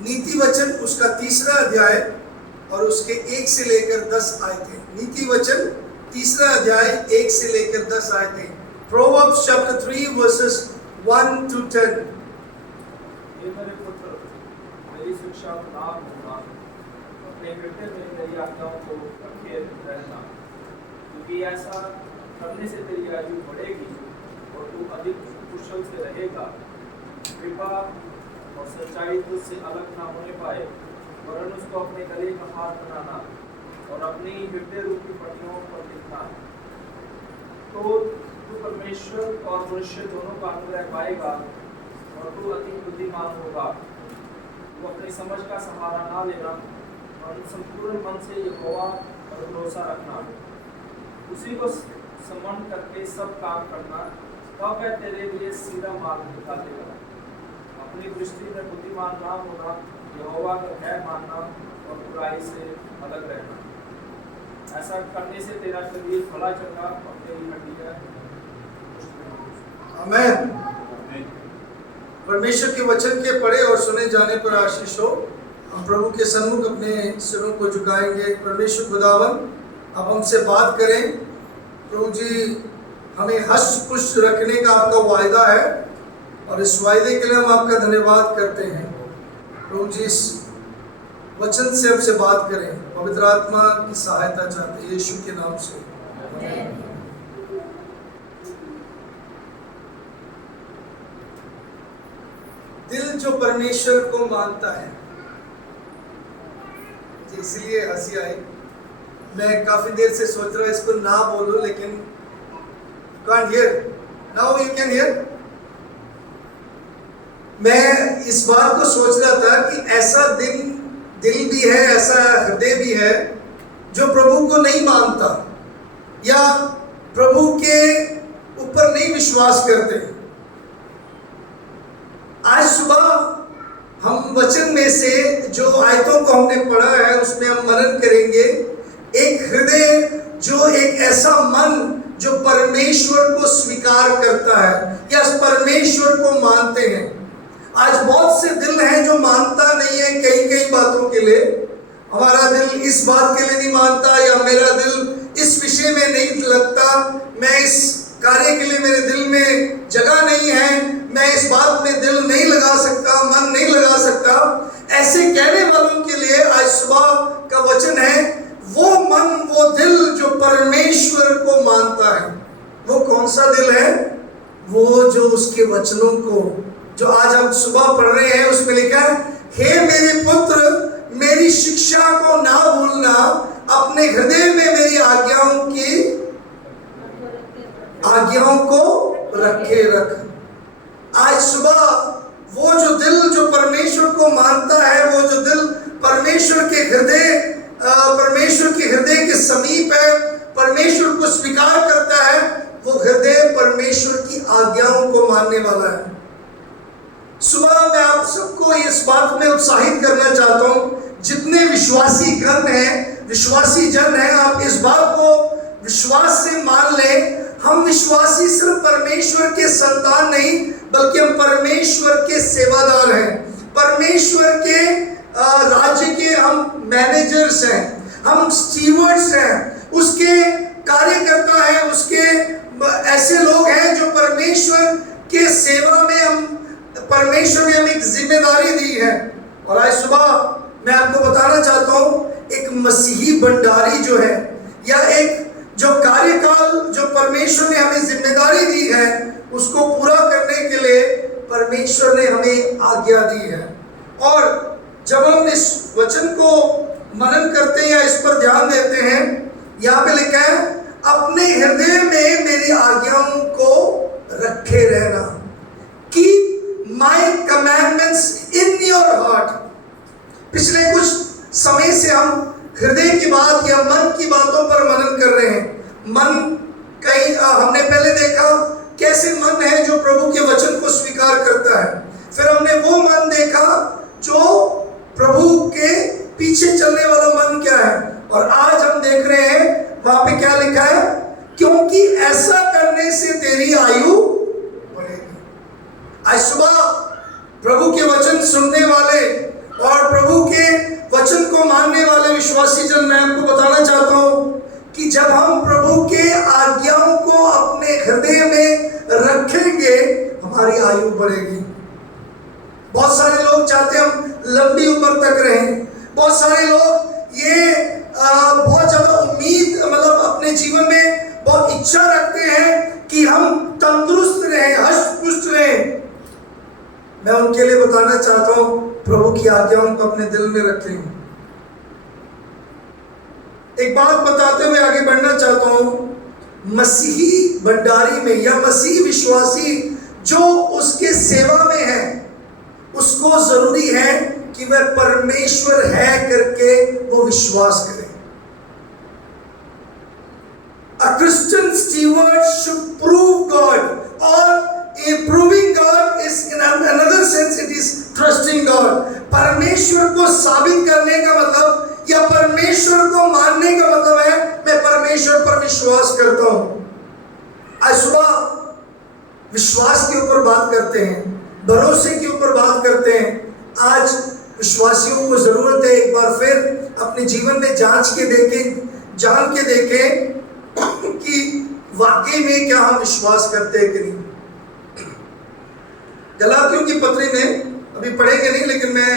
नीति वचन उसका 3रा अध्याय और उसके 1 से लेकर 10 आयतें। नीति वचन 3रा अध्याय 1 से लेकर 10 आयतें। Proverbs chapter 3 verses 1 to 10। ये मेरे पुत्र, मेरी शिक्षा को ना भूलना, अपने हृदय में मेरी आज्ञाओं को रखे रहना, क्योंकि ऐसा करने से तेरी आयु बढ़ेगी और तू अधिक कुशल से रहेगा। कृपा और सच्चाई तुझसे अलग ना होने पाए, वरन उसको अपने गले का हार बनाना और अपनी हृदय रूपी पट्टियों पर लिखना। तो तू परमेश्वर और मनुष्य दोनों का अनुग्रह पाएगा और तू अति बुद्धिमान होगा। तू अपनी समझ का सहारा ना लेना और संपूर्ण मन से यहोवा पर भरोसा रखना। उसी को समन करके सब काम करना, तब वह तेरे लिए सीधा मार्ग दिखाएगा। अपनी दृष्टि में बुद्धिमान ना होना, यहोवा का भय मानना और बुराई से अलग रहना। ऐसा करने से तेरा शरीर भला चंगा और तेरी हड्डियां आमीन। परमेश्वर के वचन के पढ़े और सुने जाने पर आशीष हो। हम प्रभु के सन्मुख अपने सिरों को झुकाएंगे। परमेश्वर खुदावन, अब हमसे बात करें। प्रभु जी, हमें हष्ट पुष्ट रखने का आपका वायदा है और इस वायदे के लिए हम आपका धन्यवाद करते हैं। प्रभु जी, इस वचन से हमसे बात करें। पवित्र आत्मा की सहायता चाहते हैं यीशु के नाम से। दिल जो परमेश्वर को मानता है, इसलिए हंसी आई। मैं काफी देर से सोच रहा इसको ना बोलूं, लेकिन can't hear. Now you can hear. मैं इस बात को सोच रहा था कि ऐसा दिल भी है, ऐसा हृदय भी है जो प्रभु को नहीं मानता या प्रभु के ऊपर नहीं विश्वास करते। आज सुबह हम वचन में से जो आयतों को हमने पढ़ा है उसमें हम मनन करेंगे। एक हृदय जो एक ऐसा मन जो परमेश्वर को स्वीकार करता है या परमेश्वर को मानते हैं। आज बहुत से दिल हैं जो मानता नहीं है कई बातों के लिए। हमारा दिल इस बात के लिए नहीं मानता, या मेरा दिल इस विषय में नहीं लगता, मैं इस कार्य के लिए मेरे दिल में जगह नहीं है, मैं इस बात में दिल नहीं लगा सकता, मन नहीं लगा सकता। ऐसे कहने वालों के लिए आज सुबह का वचन है, वो मन, वो दिल जो परमेश्वर को मानता है। वो कौन सा दिल है? वो जो उसके वचनों को, जो आज हम सुबह पढ़ रहे हैं, उसमें लिखा है, हे मेरे पुत्र, मेरी शिक्षा को ना भूलना, अपने हृदय में मेरी आज्ञाओं को रखे रख। आज सुबह वो जो दिल जो परमेश्वर को मानता है, वो जो दिल परमेश्वर के हृदय के समीप है, परमेश्वर को स्वीकार करता है, वो हृदय परमेश्वर की आज्ञाओं को मानने वाला है। सुबह मैं आप सबको इस बात में उत्साहित करना चाहता हूं, जितने विश्वासी गण हैं, विश्वासी जन हैं, आप इस बात को विश्वास से मान लें। हम विश्वासी सिर्फ परमेश्वर के संतान नहीं, बल्कि हम परमेश्वर के सेवादार हैं, परमेश्वर के राज्य के हम मैनेजर्स हैं, हम स्टीवर्ड्स हैं, उसके कार्यकर्ता हैं, उसके ऐसे लोग हैं जो परमेश्वर के सेवा में हम, परमेश्वर ने हमें एक जिम्मेदारी दी है। और आज सुबह मैं आपको बताना चाहता हूं, एक मसीही भंडारी जो है, या एक जो कार्यकाल जो परमेश्वर ने हमें जिम्मेदारी दी है, उसको पूरा करने के लिए परमेश्वर ने हमें आज्ञा दी है। और जब हम इस वचन को मनन करते हैं या इस पर ध्यान देते हैं, यहाँ पे लिखा है, अपने हृदय में मेरी आज्ञाओं को रखे रहना। Keep my commandments in your heart. पिछले कुछ समय से हम हृदय की बात या मन की बातों पर मनन कर रहे हैं। मन हमने पहले देखा कैसे मन है जो प्रभु के वचन को स्वीकार करता है। फिर हमने वो मन देखा जो प्रभु के पीछे चलने वाला मन क्या है। और आज हम देख रहे हैं वहां पे क्या लिखा है, क्योंकि ऐसा करने से तेरी आयु बढ़ेगी। आज सुबह प्रभु के वचन सुनने वाले और प्रभु के वचन को मानने वाले विश्वासी जन, मैं आपको बताना चाहता हूं कि जब हम प्रभु के आज्ञाओं को अपने हृदय में रखेंगे, हमारी आयु बढ़ेगी। बहुत सारे लोग चाहते हैं हम लंबी उम्र तक रहें। बहुत सारे लोग ये बहुत ज्यादा उम्मीद, मतलब अपने जीवन में बहुत इच्छा रखते हैं कि हम तंदुरुस्त रहें, हष्ट पुष्ट रहें। मैं उनके लिए बताना चाहता हूं, प्रभु की आज्ञाओं को अपने दिल में रखें। एक बात बताते हुए आगे बढ़ना चाहता हूं। मसीही भंडारी में या मसीही विश्वासी जो उसके सेवा में है, उसको जरूरी है कि वह परमेश्वर है करके वो विश्वास करे। A Christian steward should prove God, or proving God is in another sense it is trusting God. परमेश्वर को साबित करने का मतलब या परमेश्वर को मानने का मतलब है मैं परमेश्वर पर विश्वास करता हूं। आज सुबह विश्वास के ऊपर बात करते हैं, भरोसे के ऊपर बात करते हैं। आज विश्वासियों को जरूरत है एक बार फिर अपने जीवन में जान के देखें कि वाकई में क्या हम विश्वास करते हैं कि नहीं। गलातियों की पत्री में अभी पढ़ेंगे नहीं, लेकिन मैं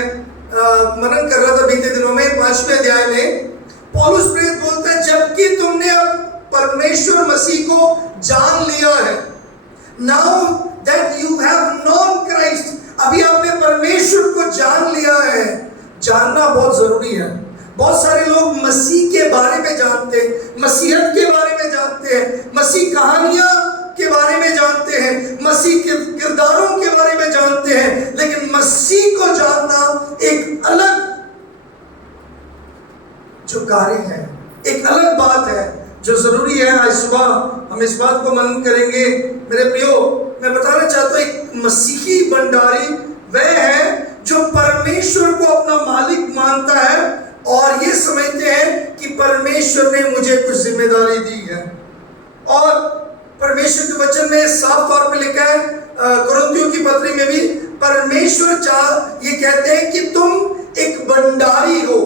मनन कर रहा था बीते दिनों में 5वें अध्याय में पौलुस प्रेरित बोलता है, जबकि तुमने अब परमेश्वर मसीह को जान लिया है, now that you have known Christ, अभी आपने परमेश्वर को जान लिया है। जानना बहुत जरूरी है। बहुत सारे लोग मसीह के बारे में जानते हैं, मसीहत के बारे में जानते हैं, मसीह कहानियां के बारे में जानते हैं, मसीह के किरदारों के बारे में जानते हैं, लेकिन मसीह को जानना एक अलग जो कार्य है, एक अलग बात है जो जरूरी है। आज सुबह हम इस बात को मनन करेंगे। मेरे प्रियो, मैं बताना चाहता हूं, एक मसीही भंडारी वह है जो परमेश्वर को अपना मालिक मानता है और ये समझते हैं कि परमेश्वर ने मुझे कुछ जिम्मेदारी दी है। और परमेश्वर के वचन में साफ तौर पे लिखा है, कुरिन्थियों की पत्री में भी परमेश्वर ये कहते हैं कि तुम एक भंडारी हो,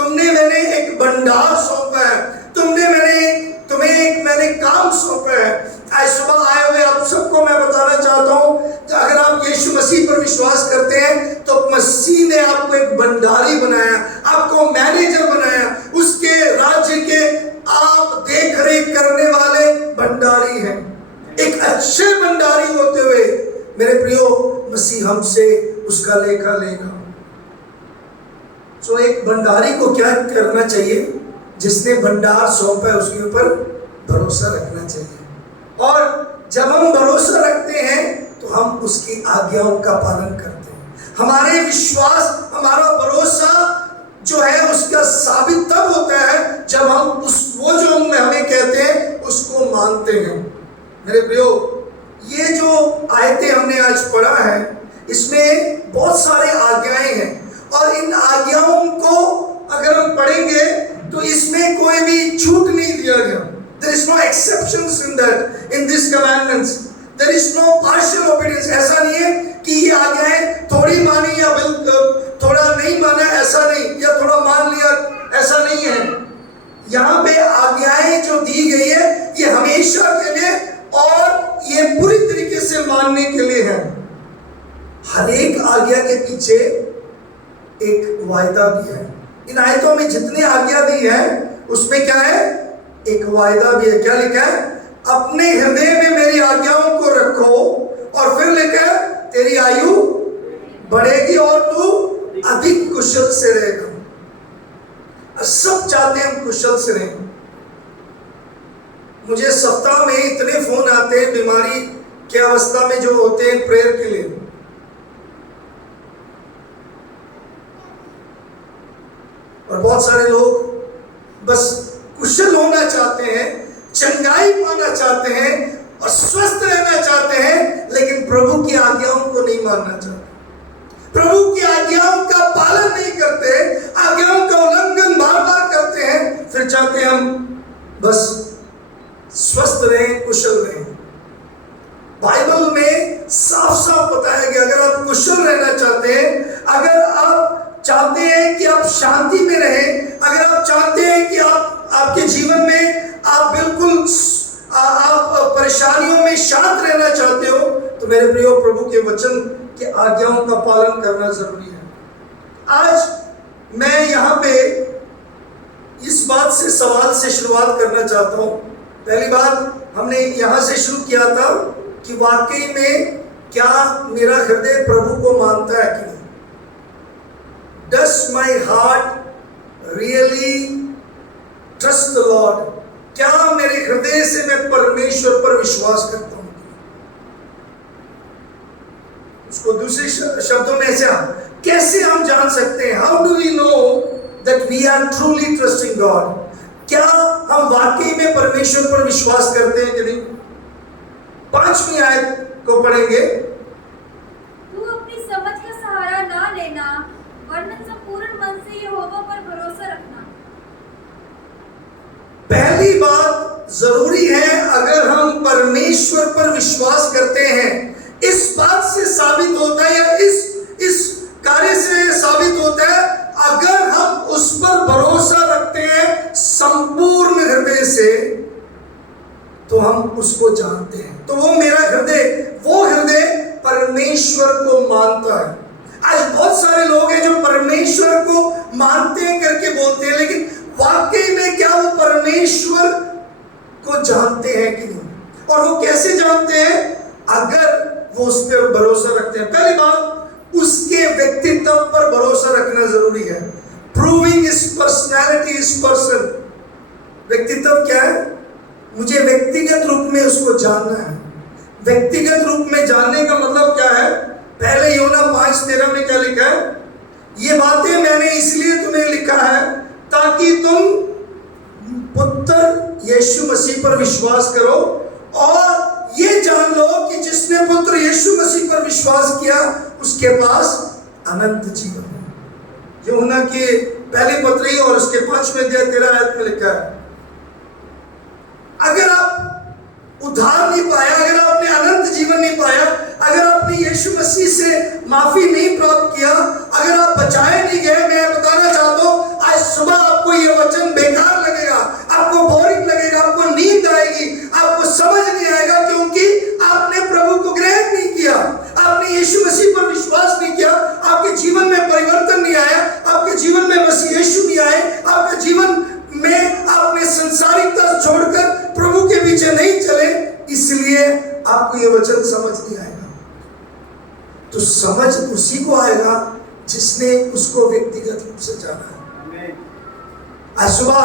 मैंने एक भंडार सौंपा है, मैंने काम सौंपा है। आज सुबह आए हुए आप सबको मैं बताना चाहता हूं कि अगर आप यीशु मसीह पर विश्वास करते हैं तो मसीह ने आपको एक भंडारी बनाया, आपको मैनेजर बनाया, उसके राज्य के आप देख रेख करने वाले भंडारी हैं। एक अच्छे भंडारी होते हुए मेरे प्रियो, मसीह हमसे उसका लेखा लेगा। तो एक भंडारी को क्या करना चाहिए? जिसने भंडार सौंपा है उसके ऊपर भरोसा रखना चाहिए। और जब हम भरोसा रखते हैं तो हम उसकी आज्ञाओं का पालन करते हैं। हमारे विश्वास, हमारा भरोसा जो है उसका साबित तब होता है जब हम वो जो हमें कहते हैं उसको मानते हैं। मेरे प्रियो, ये जो आयतें हमने आज पढ़ा है इसमें बहुत सारे आज्ञाएं हैं और इन आज्ञाओं को अगर हम पढ़ेंगे तो इसमें कोई भी छूट नहीं दिया गया। There is no exceptions in that, in these commandments. There is no partial obedience. ऐसा नहीं है कि ये आज्ञाएं थोड़ी मानी या थोड़ा नहीं माना, ऐसा नहीं, या थोड़ा मान लिया, ऐसा नहीं है। यहाँ पे आज्ञाएं जो दी गई है ये हमेशा के लिए और ये पूरी तरीके से मानने के लिए है। हर एक आज्ञा के पीछे एक वायदा भी है। इन आयतों में जितनी आज्ञा दी है उसमें क्या है? एक वायदा भी है। क्या लिखा है? अपने हृदय में मेरी आज्ञाओं को रखो, और फिर लिखा है तेरी आयु बढ़ेगी और तू अधिक कुशल से रहेगा। सब चाहते हैं हम कुशल से रहें। मुझे सप्ताह में इतने फोन आते हैं बीमारी की अवस्था में जो होते हैं प्रेयर के लिए। और बहुत सारे लोग बस कुशल होना चाहते हैं, चंगाई पाना चाहते हैं और स्वस्थ रहना चाहते हैं, लेकिन प्रभु की आज्ञाओं को नहीं मानना चाहते, प्रभु की आज्ञाओं का पालन नहीं करते, आज्ञाओं का उल्लंघन बार बार करते हैं। फिर चाहते हैं हम बस स्वस्थ रहें, कुशल रहें। बाइबल में साफ साफ बताया गया अगर आप कुशल रहना चाहते हैं, अगर आप शांति में रहें, अगर आप चाहते हैं कि आपके जीवन में आप बिल्कुल आप परेशानियों में शांत रहना चाहते हो, तो मेरे प्रियो प्रभु के वचन के आज्ञाओं का पालन करना जरूरी है। आज मैं यहाँ पे इस बात से सवाल से शुरुआत करना चाहता हूँ। पहली बात हमने यहाँ से शुरू किया था कि वाकई में क्या मेरा हृदय प्रभु को मानता है कि नहीं? Does my heart really trust the Lord? क्या मेरे हृदय से मैं परमेश्वर पर विश्वास करता हूँ? उसको दूसरे शब्दों में ऐसे कैसे हम जान सकते हैं? How do we know that we are truly trusting God? क्या हम वाकई में परमेश्वर पर विश्वास करते हैं कि नहीं? 5वीं आयत को पढ़ेंगे। तू अपनी समझ का सहारा ना लेना, वरन संपूर्ण मन से यहोवा पर भरोसा रखना। पहली बात जरूरी है, अगर हम परमेश्वर पर विश्वास करते हैं, इस बात से साबित होता है या इस कार्य से साबित होता है, अगर हम उस पर भरोसा रखते हैं संपूर्ण हृदय से, तो हम उसको जानते हैं। तो वो हृदय परमेश्वर को मानता है। आज बहुत सारे लोग हैं जो परमेश्वर को मानते हैं करके बोलते हैं, लेकिन वाकई में क्या वो परमेश्वर को जानते हैं कि नहीं? और वो कैसे जानते हैं? अगर वो उस पर भरोसा रखते हैं। पहली बात, उसके व्यक्तित्व पर भरोसा रखना जरूरी है। Proving his personality, his person. व्यक्तित्व क्या है? मुझे व्यक्तिगत रूप में उसको जानना है। व्यक्तिगत रूप में जानने का मतलब क्या है? पहले यूहन्ना 5:13 में क्या लिखा है? ये बातें मैंने इसलिए तुम्हें लिखा है ताकि तुम पुत्र यीशु मसीह पर विश्वास करो और ये जान लो कि जिसने पुत्र यीशु मसीह पर विश्वास किया उसके पास अनंत जीवन है। यूहन्ना की पहली पत्री और उसके 5वें अध्याय 13 आयत में लिखा है, अगर आप उद्धार नहीं पाया, अगर आपने अनंत जीवन नहीं पाया, अगर आपने यीशु मसीह से माफी नहीं प्राप्त किया, अगर आप बचाए नहीं गए, मैं बताना चाहता हूं आज सुबह आपको यह वचन बेकार लगेगा, आपको बोरिंग लगेगा, आपको नींद आएगी, आपको समझ नहीं आएगा, क्योंकि आपने प्रभु को ग्रहण नहीं किया, आपने यीशु मसीह पर विश्वास नहीं किया, आपके जीवन में परिवर्तन नहीं आया, आपके जीवन में मसीह यीशु नहीं आए, आपके जीवन में आपने संसारिकता छोड़कर प्रभु के पीछे नहीं चले, इसलिए आपको यह वचन समझ नहीं आएगा। तो समझ उसी को आएगा जिसने उसको व्यक्तिगत रूप से जाना है। आज सुबह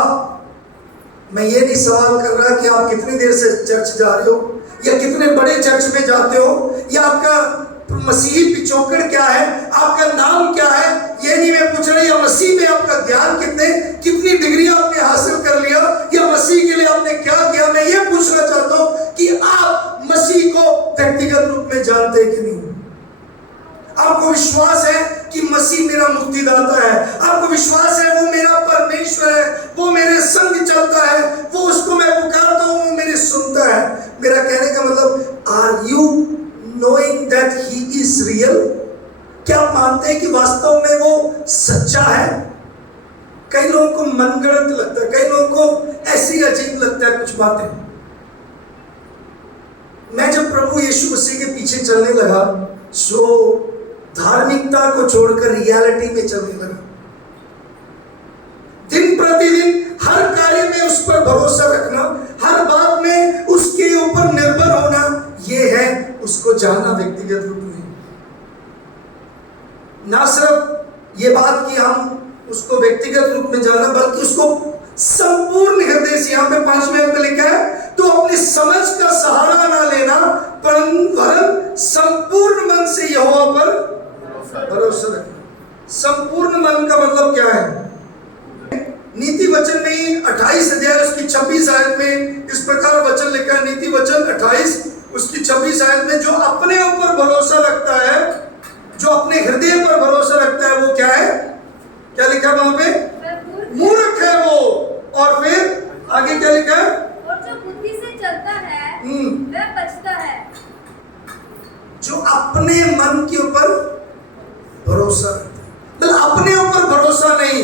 मैं ये नहीं सवाल कर रहा कि आप कितनी देर से चर्च जा रहे हो या कितने बड़े चर्च में जाते हो या आपका मसीही पिछोकड़ क्या है, आपका नाम क्या है, ये नहीं मैं पूछ रही, या मसीह में आपका ज्ञान कितनी डिग्री आपने हासिल कर लिया, या मसीह के लिए आपने क्या किया। मैं ये पूछना चाहता हूं कि आप मसीह को व्यक्तिगत रूप में जानते हैं कि नहीं? आपको विश्वास है कि मसीह मेरा मुक्तिदाता है, आपको विश्वास है वो मेरा परमेश्वर है, वो मेरे संग चलता है, वो उसको मैं पुकारता हूं, वो मेरी सुनता है। मेरा कहने का मतलब, are you knowing that he is real? क्या आप मानते हैं कि वास्तव में वो सच्चा है? कई लोगों को मनगढ़ंत लगता है, कई लोगों को ऐसी अजीब लगता है कुछ बातें। मैं जब प्रभु यीशु मसीह के पीछे चलने लगा, सो धार्मिकता को छोड़कर रियलिटी में चलने लगा। दिन प्रतिदिन हर कार्य में उस पर भरोसा रखना, हर बात में उसके ऊपर निर्भर होना, यह है उसको जानना व्यक्तिगत रूप में। ना सिर्फ ये बात कि हम उसको व्यक्तिगत रूप में जानना, बल्कि उसको संपूर्ण हृदय से, यहाँ पे 5वें में लिखा है, तो अपनी समझ का सहारा ना लेना, परंतु संपूर्ण मन से यहोवा पर भरोसा रखना। संपूर्ण मन का मतलब क्या है? नीति वचन में 28 अध्याय उसकी 26 आयत में इस प्रकार वचन लिखा है, नीति वचन 28 उसकी 26 आयत में, जो अपने ऊपर भरोसा रखता है, जो अपने हृदय पर भरोसा रखता है, वो क्या है? क्या लिखा है वहां पे? मूर्ख है वो। और फिर आगे क्या लिखा है? और जो बुद्धि से चलता है वह बचता है। जो अपने मन के ऊपर भरोसा रखता है, मतलब अपने ऊपर भरोसा भरोसा नहीं।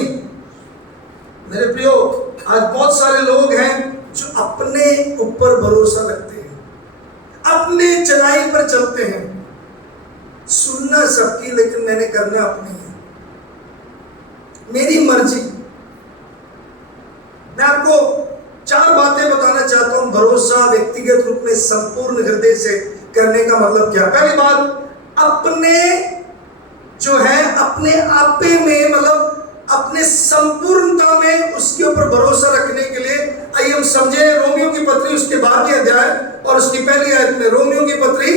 मेरे प्रियो, आज बहुत सारे लोग हैं जो अपने ऊपर भरोसा रखते हैं, अपने चलाई पर चलते हैं। सुनना सबकी, लेकिन मैंने करना अपनी है, मेरी मर्जी। मैं आपको 4 बातें बताना चाहता हूं भरोसा व्यक्तिगत रूप में संपूर्ण हृदय से करने का मतलब क्या। पहली बात, अपने जो है अपने आपे में, मतलब अपने संपूर्णता में उसके ऊपर भरोसा रखने के लिए आइए हम समझे रोमियो की पत्री उसके 12वें अध्याय और उसकी पहली आयत में। रोमियो की पत्री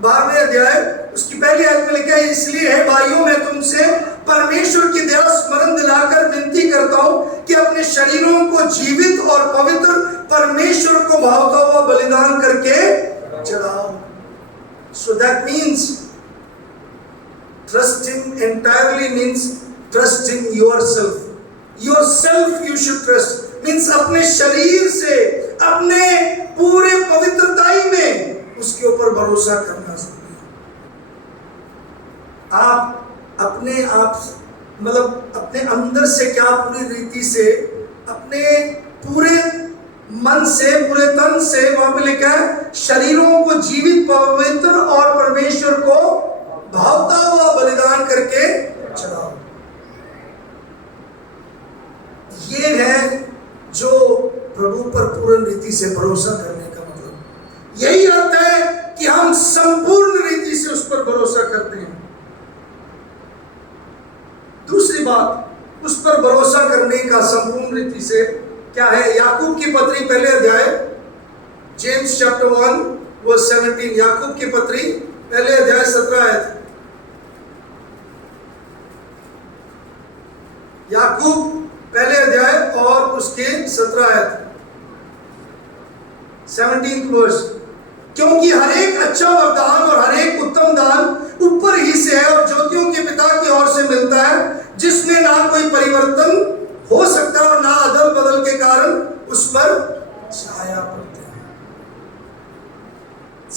12वें अध्याय उसकी पहली आयत में लिखा है, इसलिए है भाइयों मैं तुमसे परमेश्वर की दया स्मरण दिलाकर विनती करता हूं कि अपने शरीरों को जीवित और पवित्र परमेश्वर को भावता हुआ बलिदान करके चढ़ाओ। So that means trusting entirely means trusting yourself. Yourself you should trust. Means अपने शरीर से, अपने पूरे पवित्रताई में उसके ऊपर भरोसा करना जरूरी है। आप अपने आप, मतलब अपने अंदर से क्या, पूरी रीति से, अपने पूरे मन से, पूरे तन से, वहां पे लिखा है शरीरों को जीवित, पवित्र और परमेश्वर को भावता हुआ बलिदान करके चढ़ाओ। ये है जो प्रभु पर पूर्ण रीति से भरोसा करने का मतलब। यही अर्थ है कि हम संपूर्ण रीति से उस पर भरोसा करते हैं। दूसरी बात, उस पर भरोसा करने का संपूर्ण रीति से क्या है। याकूब की पत्री पहले अध्याय, जेम्स चैप्टर 1 वर्स 17, याकूब की पत्री पहले अध्याय 17 आयत। याकूब पहले अध्याय और उसके 17 आयत, 17th वर्स। क्योंकि हर एक अच्छा वरदान और हर एक उत्तम दान ऊपर ही से है और ज्योतियों के पिता की ओर से मिलता है, जिसमें ना कोई परिवर्तन हो सकता और ना अदल बदल के कारण उस पर छाया पड़ते हैं।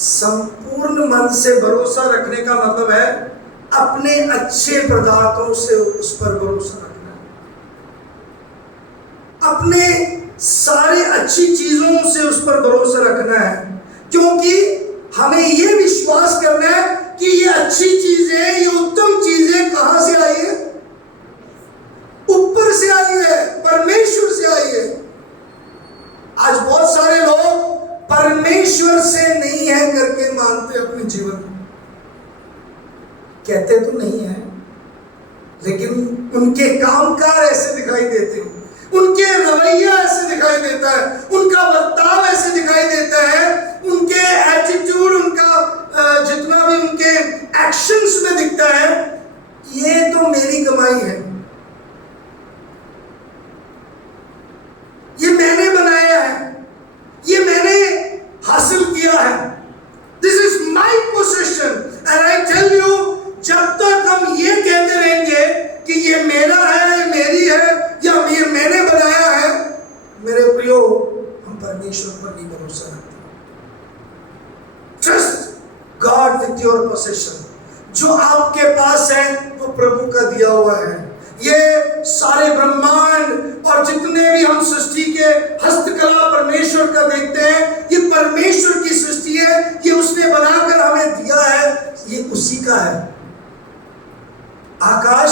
संपूर्ण मन से भरोसा रखने का मतलब है अपने अच्छे पदार्थों से उस पर भरोसा रखना, अपने सारे अच्छी चीजों से उस पर भरोसा रखना है, क्योंकि हमें यह विश्वास करना है कि ये अच्छी चीजें, ये उत्तम चीजें कहां से आई है? ऊपर से आई है, परमेश्वर से आई है। आज बहुत सारे लोग परमेश्वर से नहीं है करके मानते अपने जीवन में, कहते तो नहीं है, लेकिन उनके कामकाज ऐसे दिखाई देते हैं, उनके रवैया ऐसे दिखाई देता है, उनका बर्ताव ऐसे दिखाई देता है, उनके एटीट्यूड, उनका जितना भी उनके एक्शंस में दिखता है, ये तो मेरी कमाई है, ये मैंने बनाया है, ये मैंने हासिल किया है, this is my possession. And I tell you, जब तक हम ये कहते रहेंगे कि ये मेरा है, मेरी है, या ये मैंने बनाया है, मेरे प्रियो, हम परमेश्वर पर नहीं भरोसा रखते। Trust God with your possession. जो आपके पास है वो प्रभु का दिया हुआ है। ये सारे ब्रह्मांड और जितने भी हम सृष्टि के हस्तकला परमेश्वर का देखते हैं, ये परमेश्वर की सृष्टि है, ये उसने बनाकर हमें दिया है, ये उसी का है। आकाश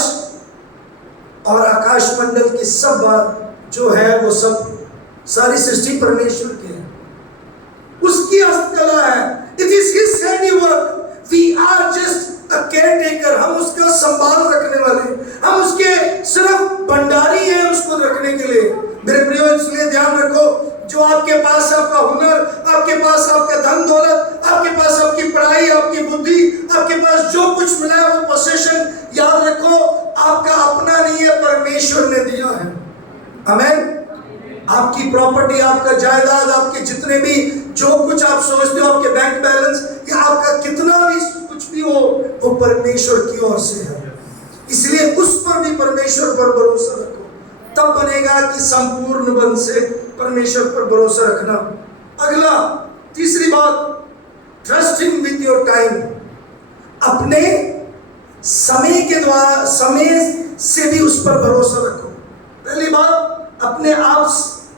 और आकाश मंडल की सब बात जो है वो सब सारी सृष्टि परमेश्वर की है, उसकी हस्तकला है। It is his handiwork. We are just a caretaker. हम उसका संभाल रखने वाले, हम उसके सिर्फ भंडारी हैं उसको रखने के लिए। मेरे प्रियो, इसलिए ध्यान रखो, जो आपके पास आपका हुनर, आपके पास आपका धन दौलत, आपके पास आपकी पढ़ाई, आपकी बुद्धि, आपके पास जो कुछ मिला है वो पोसेशन, याद रखो आपका अपना नहीं है, परमेश्वर ने दिया है। आमीन। आपकी प्रॉपर्टी, आपका जायदाद, आपके जितने भी जो कुछ आप सोचते हो, आपके बैंक बैलेंस या आपका कितना भी कुछ भी हो, वो परमेश्वर की ओर से है। इसलिए उस पर भी परमेश्वर पर भरोसा रखो, तब बनेगा कि संपूर्ण मन से परमेश्वर पर भरोसा रखना। अगला, तीसरी बात, trust him with your time. अपने समय के द्वारा, समय से भी उस पर भरोसा रखो। पहली बात, अपने आप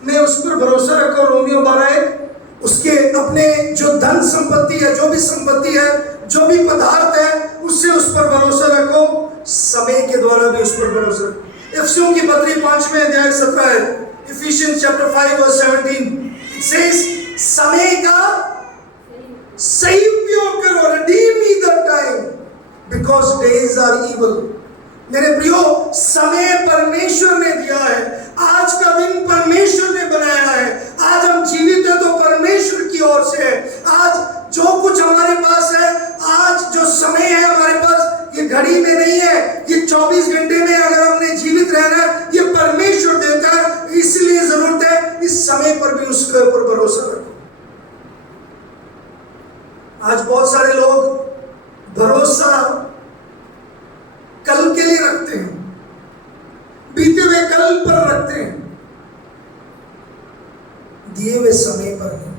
में उस पर भरोसा रखो। रोमियो 12 उसके अपने जो धन संपत्ति है, जो भी संपत्ति है, जो भी पदार्थ है, उससे उस पर भरोसा रखो। समय के द्वारा भी उस पर भरोसा रखो। इफिसियों की पत्री 5वें अध्याय 17 है, Ephesians chapter 5 verse 17, it says समय का सही उपयोग करो, redeem me the time because days are evil। मेरे प्रियो, समय परमेश्वर ने दिया है। आज का दिन परमेश्वर ने बनाया है। आज हम जीवित हैं तो परमेश्वर की ओर से है। आज जो कुछ हमारे पास है, आज जो समय है हमारे पास, ये घड़ी में नहीं है, ये 24 घंटे में अगर हमने जीवित रहना है, ये परमेश्वर देता है। इसलिए जरूरत है इस समय पर भी उसके ऊपर भरोसा रखो। आज बहुत सारे लोग भरोसा कल के लिए रखते हैं, बीते हुए कल पर रखते हैं, दिए हुए समय पर नहीं।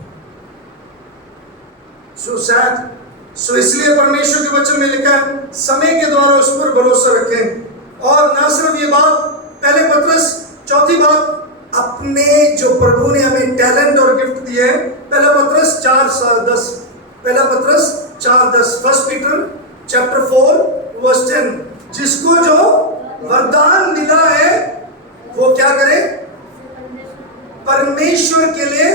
सो इसलिए परमेश्वर के वचन में लिखा है, समय के द्वारा उस पर भरोसा रखें। और ना सिर्फ ये बात, पहले पत्रस 4 बात, अपने जो प्रभु ने हमें टैलेंट और गिफ्ट दिए हैं, पहला पत्रस 4:10, पहला पत्रस 4:10, 1 पीटर चैप्टर 4 वर्स 10, जिसको जो वरदान मिला है वो क्या करे? परमेश्वर के लिए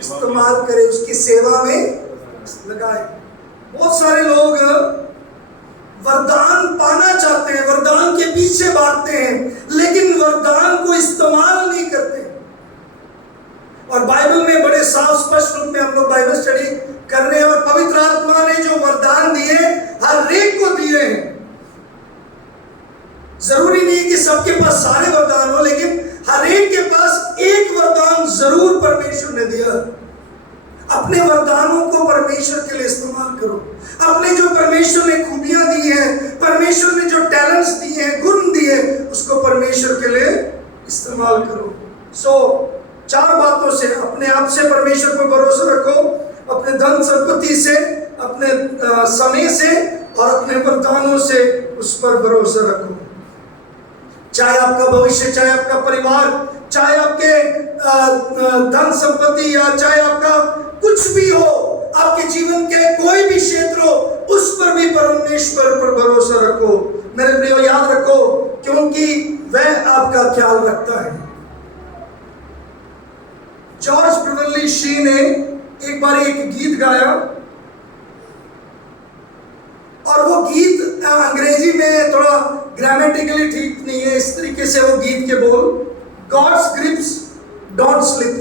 इस्तेमाल करे, उसकी सेवा में लगाए। बहुत सारे लोग वरदान पाना चाहते हैं, वरदान के पीछे भागते हैं, लेकिन वरदान को इस्तेमाल नहीं करते। और बाइबल में बड़े साफ स्पष्ट रूप में हम लोग बाइबल स्टडी कर रहे हैं, और पवित्र आत्मा ने जो वरदान दिए हर एक को दिए हैं। जरूरी नहीं है कि सबके पास सारे वरदान हो, लेकिन हर एक के पास एक वरदान जरूर परमेश्वर ने दिया। अपने वरदानों को परमेश्वर के लिए इस्तेमाल करो। अपने जो परमेश्वर ने खूबियां दी हैं, परमेश्वर ने जो टैलेंट्स दिए हैं, गुण दिए, उसको परमेश्वर के लिए इस्तेमाल करो। 4 बातों से, अपने आप से परमेश्वर पर भरोसा रखो, अपने धन संपत्ति से, अपने समय से, और अपने वरदानों से उस पर भरोसा रखो। चाहे आपका भविष्य, चाहे आपका परिवार, चाहे आपके धन संपत्ति, या चाहे आपका कुछ भी हो, आपके जीवन के कोई भी क्षेत्र हो, उस पर भी परमेश्वर पर भरोसा रखो। मेरे प्रियो, याद रखो, क्योंकि वह आपका ख्याल रखता है। जॉर्ज ब्रुनली शी ने एक बार एक गीत गाया, और वो गीत अंग्रेजी में थोड़ा ग्रामेटिकली ठीक नहीं है। इस तरीके से वो गीत के बोल, गॉड्स ग्रिप्स डोंट स्लिप,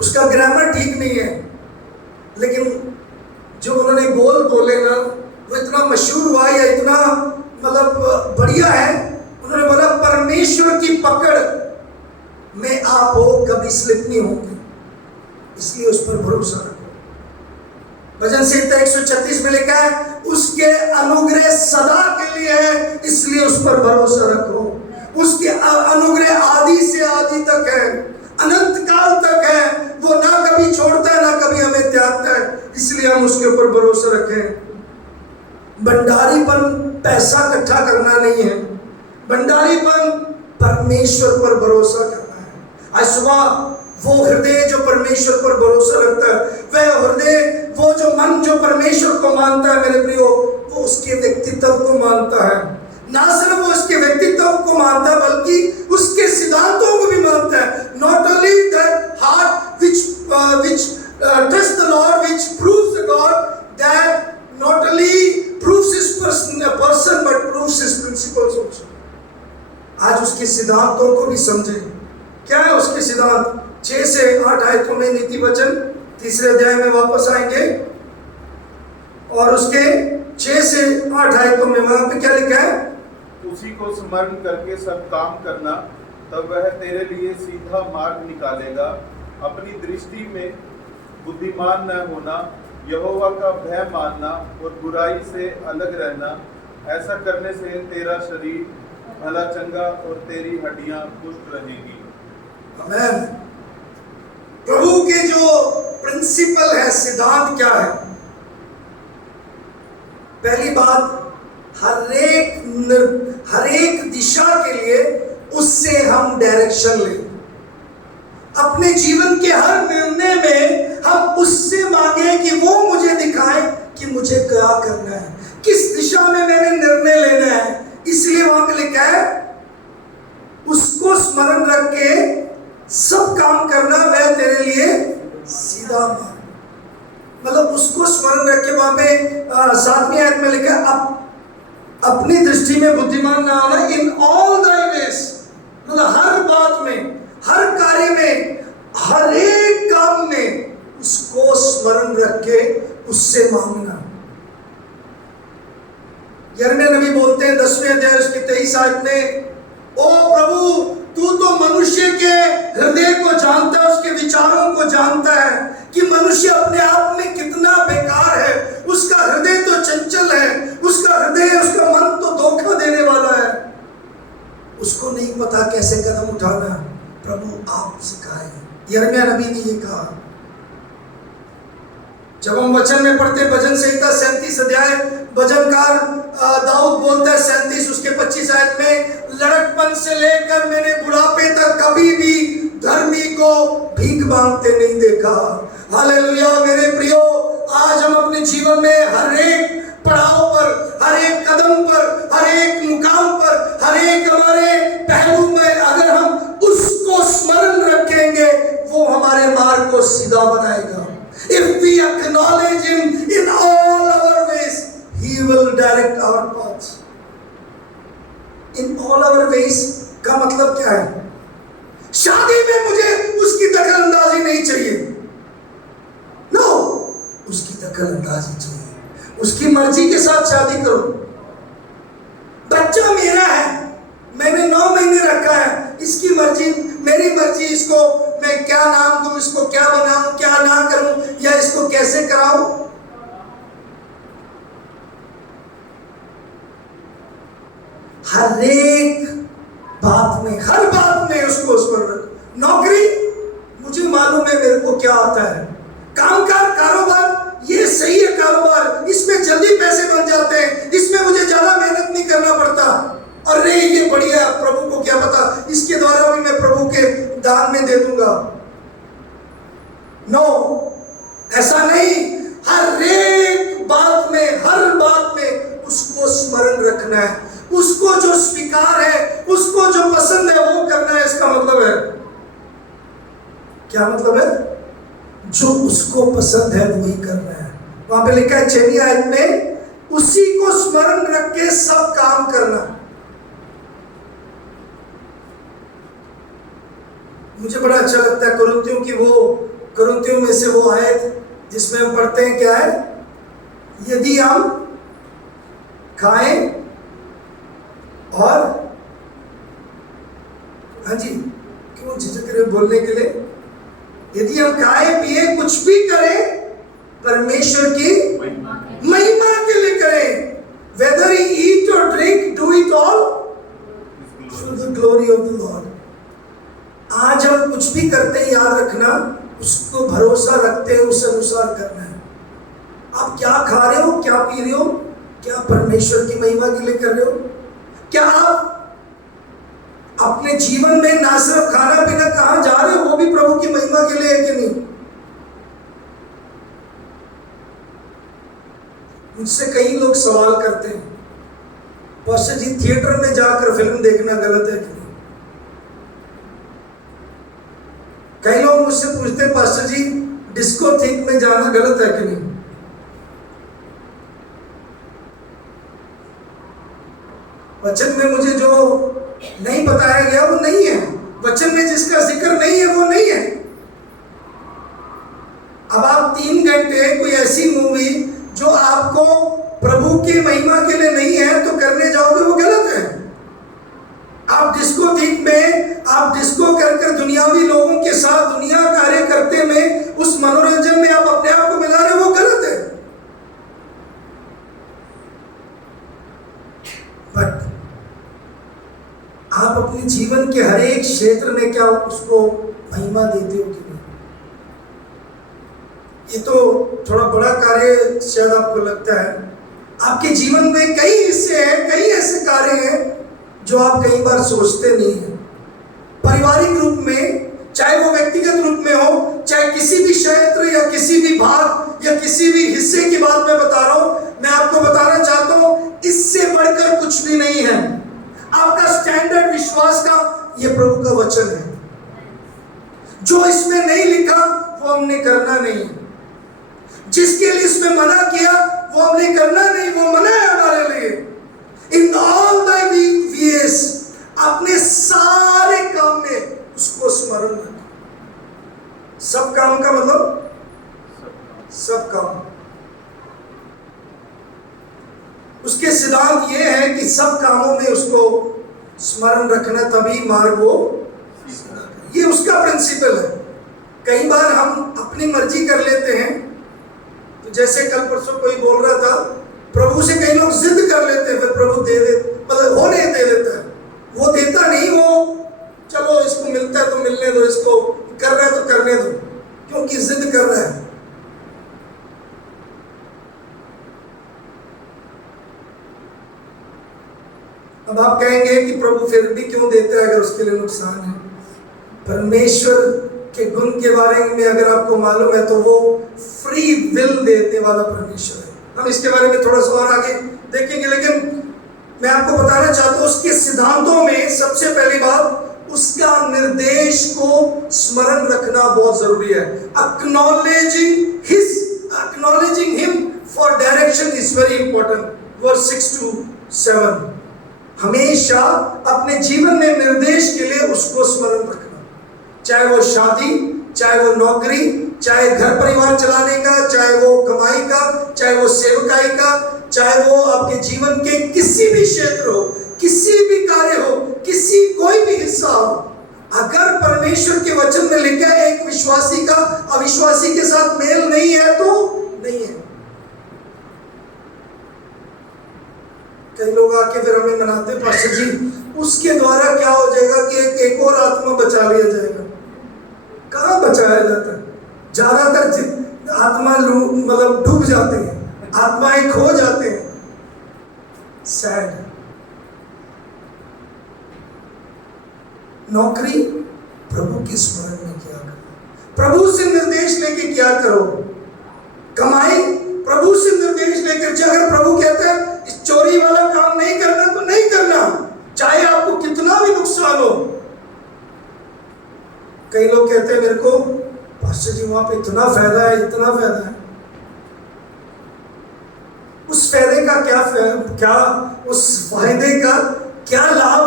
उसका ग्रामर ठीक नहीं है, लेकिन जो उन्होंने बोल बोले ना, वो इतना मशहूर हुआ, या इतना मतलब बढ़िया है। उन्होंने बोला, परमेश्वर की पकड़ में आप हो, कभी स्लिप नहीं होंगे, इसलिए उस पर भरोसा रखो। भजन संहिता 136 में लिखा है, उसके अनुग्रह सदा के लिए है, इसलिए उस पर भरोसा रखो। उसके अनुग्रह आदि से आदि तक है, अनंत काल तक है। वो ना कभी छोड़ता है, ना कभी हमें त्यागता है, इसलिए हम उसके ऊपर भरोसा रखें। भंडारीपन पैसा इकट्ठा करना नहीं है, भंडारीपन परमेश्वर पर भरोसा करना है। आज सुबह वो हृदय जो परमेश्वर पर भरोसा रखता है, वह हृदय, वो जो मन जो परमेश्वर को मानता है, मेरे प्रियो, वो उसके व्यक्तित्व को मानता है। ना सिर्फ वो उसके व्यक्तित्व को मानता है, बल्कि उसके सिद्धांतों को भी मानता है। Not only that heart which trusts the Lord, which proves the God, that not only proves his person but proves his principles also। आज उसके सिद्धांतों को भी समझे। क्या है उसके सिद्धांत? 6 से 8 आयतों में नीति वचन 3 अध्याय में वापस आएंगे, और उसके 6 से 8 आयतों में वहां पे क्या लिखा है? उसी को स्मरण करके सब काम करना, तब वह तेरे लिए सीधा मार्ग निकालेगा। अपनी दृष्टि में बुद्धिमान न होना, यहोवा का भय मानना और बुराई से अलग रहना। ऐसा करने से तेरा शरीर भला चंगा और तेरी हड्डियां पुष्ट रहेंगी। आमीन। प्रभु के जो प्रिंसिपल है, सिद्धांत क्या है? पहली बात, हर एक अपनी दृष्टि में बुद्धिमान ना होना, इन ऑल दाई वेज, मतलब हर बात में, हर कार्य में, हर एक काम में उसको स्मरण रख के उससे मांगना। यिर्मयाह नबी बोलते हैं 10वें अध्याय उसके 23 आयत में, ओ प्रभु तू तो मनुष्य के हृदय को जानता है, उसके विचारों को जानता है कि मनुष्य अपने आप में कितना बेकार है, उसका हृदय तो चंचल है, उसका हृदय, उसका मन तो धोखा देने वाला है, उसको नहीं पता कैसे कदम उठाना। प्रभु आप सिखाएं। यिर्मयाह नबी ने ये कहा। जब हम वचन में पढ़ते भजन संहिता 37 अध्याय, भजनकार दाऊद बोलता है 37 उसके 25 आयत में, लड़कपन से लेकर मैंने बुढ़ापे तक कभी भी धर्मी को भीख मांगते नहीं देखा। हालेलुया। मेरे प्रियो, आज हम अपने जीवन में हर एक पड़ाव पर, हर एक कदम पर, हर एक मुकाम पर, हर एक हमारे पहलू में अगर हम उसको स्मरण रखेंगे, वो हमारे मार्ग को सीधा बनाएगा। If we acknowledge him in all our ways, he will direct our paths. In all our ways का मतलब क्या है? शादी में मुझे उसकी दखल अंदाजी नहीं चाहिए। नो, उसकी दखल अंदाजी चाहिए। उसकी मर्जी के साथ शादी करो। बच्चा मेरा है, मैंने 9 महीने रखा है, इसकी मर्जी, मेरी मर्जी, इसको मैं क्या नाम दूं, इसको क्या बनाऊं, क्या ना करूं, या इसको कैसे कराऊं। हर एक बात में, हर बात में उसको उस पर। नौकरी, मुझे मालूम है मेरे को क्या आता है। कामकाज, कारोबार, ये सही है कारोबार, इसमें जल्दी पैसे बन जाते हैं, इसमें मुझे ज्यादा मेहनत नहीं करना पड़ता। अरे ये बढ़िया, प्रभु को क्या पता, इसके द्वारा भी मैं प्रभु के दान में दे दूंगा। नो, ऐसा नहीं। हर एक बात में, हर बात में उसको स्मरण रखना है, उसको जो स्वीकार है, उसको जो पसंद है वो करना है। इसका मतलब है क्या? मतलब है जो उसको पसंद है वही करना है। वहां पे लिखा है 6वीं आयत में, उसी को स्मरण रख के सब काम करना। मुझे बड़ा अच्छा लगता है कुरिन्थियों में से वो आयत जिसमें हम पढ़ते हैं, क्या है? यदि हम खाएं और, हाँ जी, क्यों झिझक रहे बोलने के लिए? यदि हम खाएं पिए कुछ भी करें, परमेश्वर की महिमा के लिए करें। Whether we eat or drink, do it all for the glory of the Lord. आज हम कुछ भी करते हैं, याद रखना, उसको भरोसा रखते हैं, उस अनुसार करना है। आप क्या खा रहे हो, क्या पी रहे हो, क्या परमेश्वर की महिमा के लिए कर रहे हो? क्या आप अपने जीवन में ना सिर्फ खाना पीना कहाँ जा रहे हो, वो भी प्रभु की महिमा के लिए है कि नहीं? मुझसे कई लोग सवाल करते हैं, पास्टर जी थिएटर में जाकर फिल्म देखना गलत है कि नहीं? कई लोग मुझसे पूछते हैं, पास्टर जी डिस्कोथेक में जाना गलत है कि नहीं? वचन में मुझे जो नहीं बताया गया वो नहीं है, वचन में जिसका जिक्र नहीं है वो नहीं है। अब आप 3 घंटे कोई ऐसी मूवी जो आपको प्रभु की महिमा के लिए नहीं है तो करने जाओगे, वो गलत है। आप डिस्कोथेक में, आप डिस्को कर दुनियावी लोगों के साथ दुनिया कार्य करते में, उस मनोरंजन में आप अपने आप को मिला रहे हो, वो गलत है। बट आप अपने जीवन के हर एक क्षेत्र में क्या उसको महिमा देते हो कि नहीं? ये तो थोड़ा बड़ा कार्य शायद आपको लगता है। आपके जीवन में कई हिस्से हैं, कई ऐसे कार्य हैं जो आप कई बार सोचते नहीं हैं। पारिवारिक रूप में, चाहे वो व्यक्तिगत रूप में हो, चाहे किसी भी क्षेत्र या किसी भी भाग या किसी भी हिस्से की बात मैं बता रहा हूं, मैं आपको बताना चाहता हूं, इससे बढ़कर कुछ भी नहीं है। आपका स्टैंडर्ड विश्वास का ये प्रभु का वचन है। जो इसमें नहीं लिखा वो हमने करना नहीं, जिसके लिए इसमें मना किया वो हमने करना नहीं, वो मना है हमारे लिए। इन ऑल thy ways, अपने सारे काम में उसको स्मरण रख। सब काम का मतलब सब काम। उसके सिद्धांत ये है कि सब कामों में उसको स्मरण रखना, तभी मार्ग वो, ये उसका प्रिंसिपल है। कई बार हम अपनी मर्जी कर लेते हैं, तो जैसे कल परसों कोई बोल रहा था, प्रभु से कई लोग जिद कर लेते हैं, फिर प्रभु दे दे, मतलब होने दे देता है। वो देता नहीं, वो चलो इसको मिलता है तो मिलने दो, इसको कर रहा है तो करने दो, क्योंकि जिद कर रहा है। अब आप कहेंगे कि प्रभु फिर भी क्यों देता है अगर उसके लिए नुकसान है। परमेश्वर के गुण के बारे में अगर आपको मालूम है तो वो फ्री विल देने वाला परमेश्वर है। हम इसके बारे में थोड़ा सा और आगे देखेंगे, लेकिन मैं आपको बताना चाहता हूं उसके सिद्धांतों में सबसे पहली बात, उसका निर्देश को स्मरण रखना बहुत जरूरी है। acknowledging him for direction is very important. Verse 6 to 7, हमेशा अपने जीवन में निर्देश के लिए उसको स्मरण रखना, चाहे वो शादी, चाहे वो नौकरी, चाहे घर परिवार चलाने का, चाहे वो कमाई का, चाहे वो सेवकाई का, चाहे वो आपके जीवन के किसी भी क्षेत्र हो, किसी भी कार्य हो, कोई भी हिस्सा हो। अगर परमेश्वर के वचन में लिखा है एक विश्वासी का अविश्वासी के साथ मेल नहीं है तो नहीं है। कई लोग आके फिर हमें मनाते, पास्टर जी उसके द्वारा क्या हो जाएगा कि एक और आत्मा बचा लिया जाएगा। कहाँ बचाया जाता है? ज्यादातर आत्मा मतलब डूब जाते हैं, आत्माएं खो जाते हैं। सैड। नौकरी प्रभु के स्मरण में किया करो, प्रभु से निर्देश लेके क्या करो। कमाई प्रभु से निर्देश लेकर, अगर प्रभु कहता है इस चोरी वाला काम नहीं करना तो नहीं करना, चाहे आपको कितना भी नुकसान हो। कई लोग कहते हैं मेरे को, पास्टर जी वहां पे इतना फायदा है, इतना फायदा है। उस फायदे का क्या उस फायदे का क्या लाभ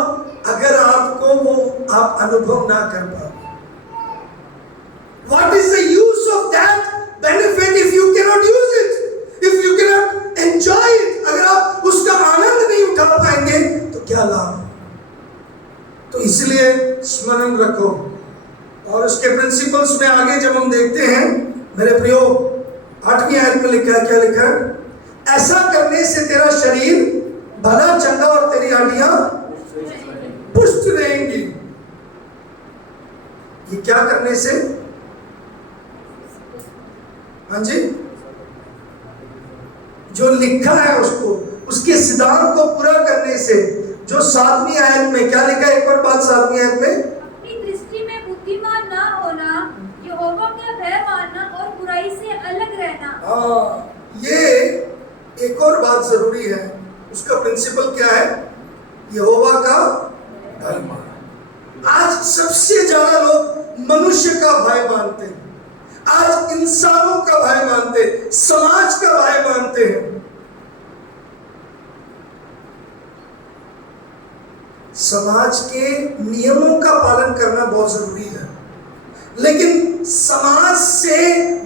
अगर आपको वो आप अनुभव ना कर पाओ? What is the use of that benefit if you cannot use it? If you cannot enjoy it? अगर आप उसका आनंद नहीं उठा पाएंगे तो क्या लाभ? तो इसलिए स्मरण रखो। और उसके प्रिंसिपल्स में आगे जब हम देखते हैं, मेरे प्रियो, 8वीं आयत में लिखा है, क्या लिखा है? ऐसा करने से तेरा शरीर भला चंगा और तेरी हड्डियां पुष्ट रहेंगी। ये क्या करने से? हाँ जी, जो लिखा है उसको, उसके सिद्धांत को पूरा करने से। जो 7वीं आयत में क्या लिखा है? एक और बात 7वीं आयत में, अपनी दृष्टि में बुद्धिमान ना होना, यहोवा का भय मानना और बुराई से अलग रहना। ये एक और बात जरूरी है। उसका प्रिंसिपल क्या है? यहोवा का भय मानना। आज सबसे ज्यादा लोग मनुष्य का भय मानते हैं, आज इंसानों का भय मानते हैं, समाज का भय मानते हैं। समाज के नियमों का पालन करना बहुत जरूरी है, लेकिन समाज से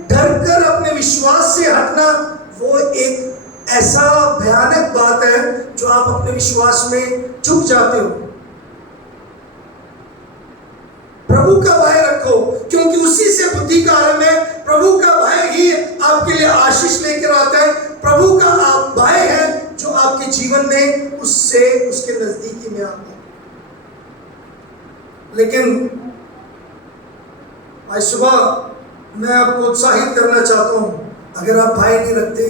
डरकर अपने विश्वास से हटना वो एक ऐसा भयानक बात है जो आप अपने विश्वास में चूक जाते हो। प्रभु का भय रखो, क्योंकि उसी से बुद्धि का आरंभ है। प्रभु का भय ही आपके लिए आशीष लेकर आता है। प्रभु का आप भय है जो आपके जीवन में उससे उसके नजदीकी में आता है। लेकिन आज सुबह मैं आपको उत्साहित करना चाहता हूं, अगर आप भय नहीं रखते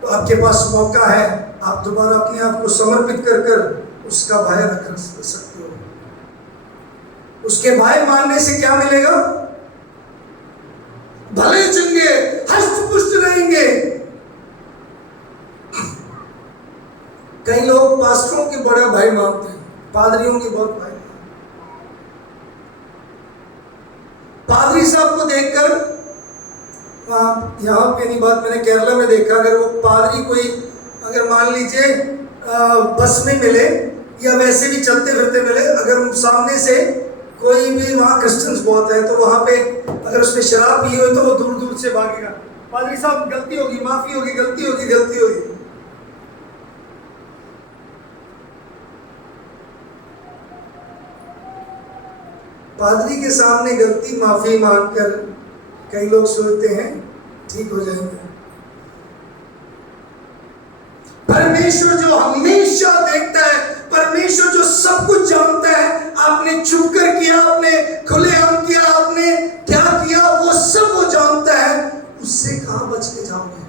तो आपके पास मौका है, आप दोबारा अपने आप को समर्पित कर कर उसका भय रख सकते हो। उसके भय मानने से क्या मिलेगा? भले चंगे हष्ट पुष्ट रहेंगे। कई लोग पास्टरों के बड़ा भय मानते हैं, पादरियों की बहुत भय। पादरी साहब को देखकर, यहाँ पे नहीं बात मैंने केरला में देखा, अगर वो पादरी कोई अगर मान लीजिए बस में मिले या वैसे भी चलते फिरते मिले, अगर सामने से कोई भी, वहाँ क्रिश्चियंस बहुत है, तो वहाँ पे अगर उसने शराब पी हो तो वो दूर दूर से भागेगा, पादरी साहब गलती होगी, माफी होगी, गलती होगी, गलती होगी। पादरी के सामने गलती माफी मांगकर कई लोग सोचते हैं ठीक हो जाएंगे। परमेश्वर जो हमेशा देखता है, परमेश्वर जो सब कुछ जानता है, आपने छुप कर किया, आपने खुलेआम किया, आपने क्या किया, वो सब वो जानता है, उससे कहां बच के जाओगे?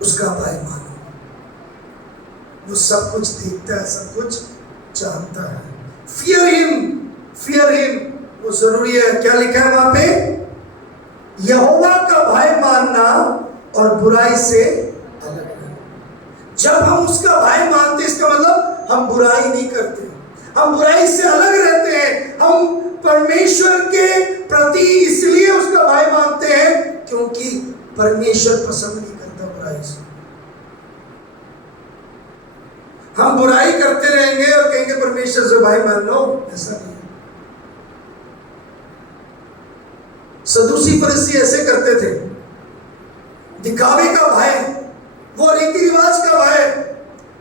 उसका भय मानो, वो सब कुछ देखता है, सब कुछ जानता है। फियर हिम, फियर हिम, वो जरूरी है। क्या लिखा है वहां पे? यहोवा का भय मानना और बुराई से अलग रहना। जब हम उसका भय मानते, इसका मतलब हम बुराई नहीं करते, हम बुराई से अलग रहते हैं। हम परमेश्वर के प्रति इसलिए उसका भय मानते हैं क्योंकि परमेश्वर पसंद नहीं करता बुराई से। हम बुराई करते रहेंगे और कहेंगे परमेश्वर से भय मान लो, ऐसा नहीं है। सदूसी फरीसी ऐसे करते थे, दिखावे का भय, वो रीति रिवाज का भय।